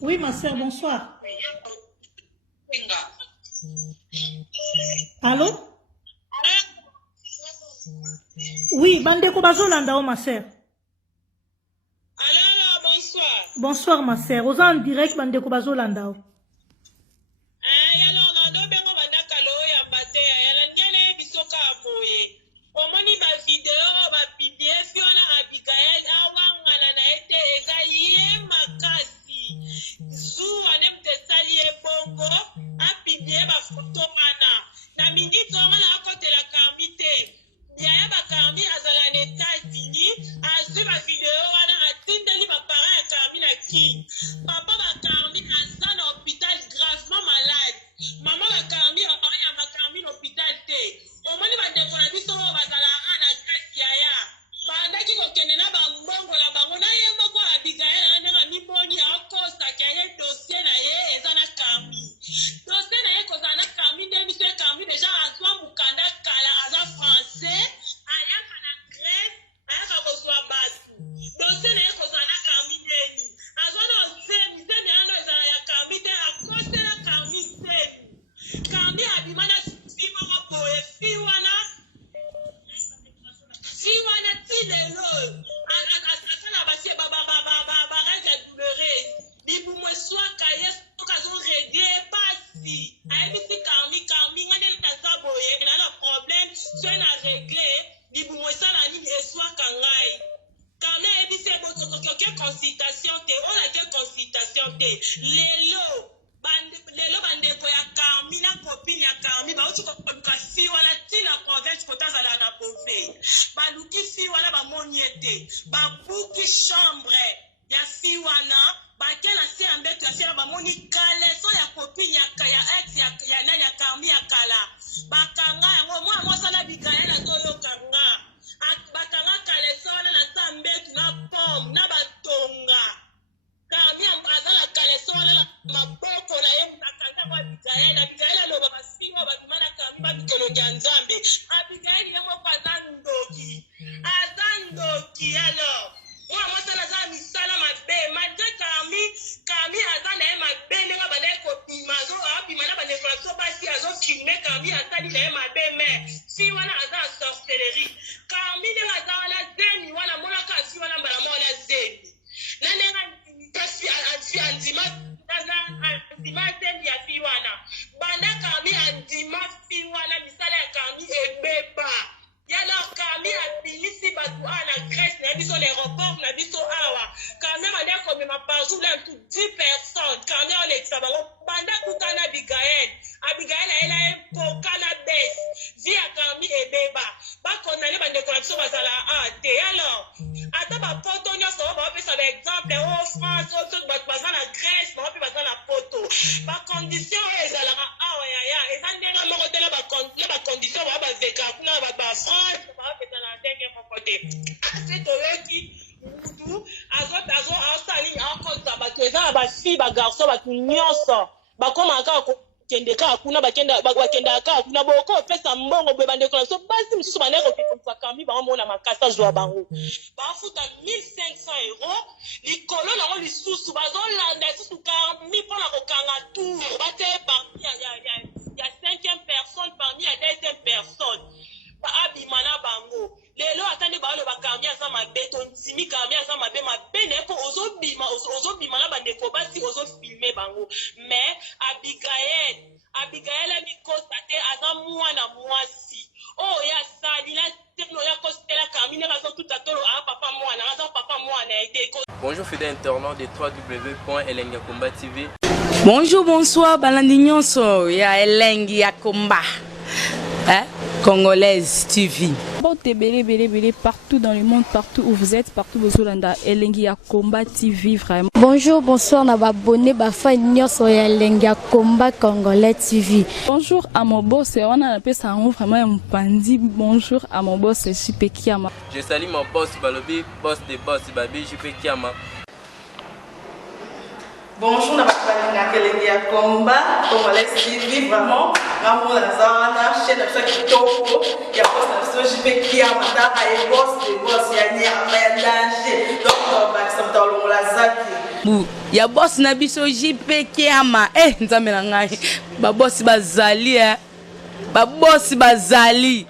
Oui, ma soeur, bonsoir. Allô? Oui, Bandeko Bazolanda, ma soeur. Alors, bonsoir. Bonsoir, ma soeur. Aux en direct, Bandeko Bazolanda. kende ka kuna bakenda ka kuna boko pesa mbongo be bande ko so basi msusu baneko kwa kami ba mona makasa zwa bango ba futa 1500 euros likolo na ngo lisusu bazolanda lisusu kami pona ko kanga tour bate parmi ya 5e personne parmi ya 10e personne ba abimana bango lelo atande ba lo bakami asa mabeto ntimi kami asa mabe mabene po ozobima na bande ko basi ozofilmer bango mais Abigail mi kostate aza mwana mwasi oh ya sadi la tekno ya kostela kami na raso tout atolo a papa mwana aza papa mwana ete. Bonjour fidèles internautes de www.elengiakomba TV. Bonjour, bonsoir, balandi nyonso ya Elengi ya Komba. Congolaise TV. Bon, belé partout dans le monde, partout où vous êtes, partout où vous êtes, Elengi ya Komba TV vraiment. Bonjour, bonsoir, na abonné ba fa nyonso ya Elengi ya Komba Congolais TV. Bonjour à mon boss, on a appelé ça vraiment un pandi. Bonjour à mon boss, JP Kiama. Je salue mon boss Balobi, boss des boss Babi, JP Kiama. Bonjour, na Elengi ya Komba Congolais TV vraiment. Ngamo na zana chaîne de chaque topo ya boss na JP Kiama ta ay boss des boss ya ni ya danger. Donc ba ça tolo la zaki. Ya boss na biso JP Kiama nzambe na ngai ba boss bazali ba boss bazali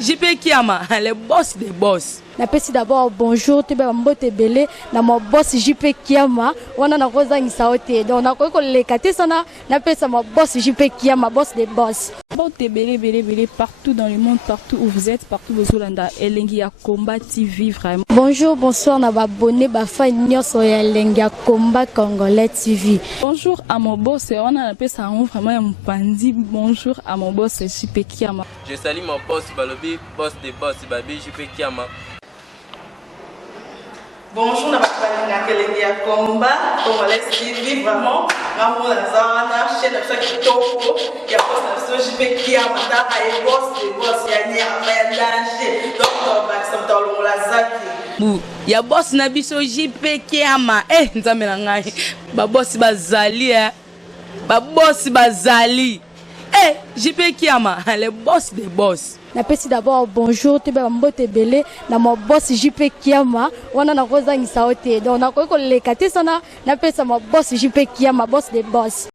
JP Kiama le boss des boss. Napesi d'abord bonjour te ba mbote belé na mo boss JP Kiama wana na kozangisa ote donc na ko lekate sana napesa mo boss JP Kiama boss des boss. Bon, belé partout dans le monde, partout où vous êtes, partout où vous êtes, Elengi ya Komba TV vraiment. Bonjour, bonsoir, na abonné ba fa nyonso ya Elengi ya Komba Congolais TV. Bonjour à mon boss, on a appelé ça vraiment un pandi. Bonjour à mon boss, JP Kiama. Je salue mon boss Balobi, boss des boss Babi, JP Kiama. Bonjour, na Elengi ya Komba Congolais TV vraiment. Ngamo na zana chaîne de chaque topo ya boss na JP Kiama ta ay boss des boss ya ni ya danger. Donc ba ça tolo la zaki. Ya boss na biso JP Kiama nzambe na ngai ba boss bazali ba boss bazali JP Kiama le boss des boss. Napesi d'abord bonjour te ba mbote belé na mo boss JP Kiama wana na kozangisa ote donc na ko lekate sana napesa mo boss JP Kiama boss des boss.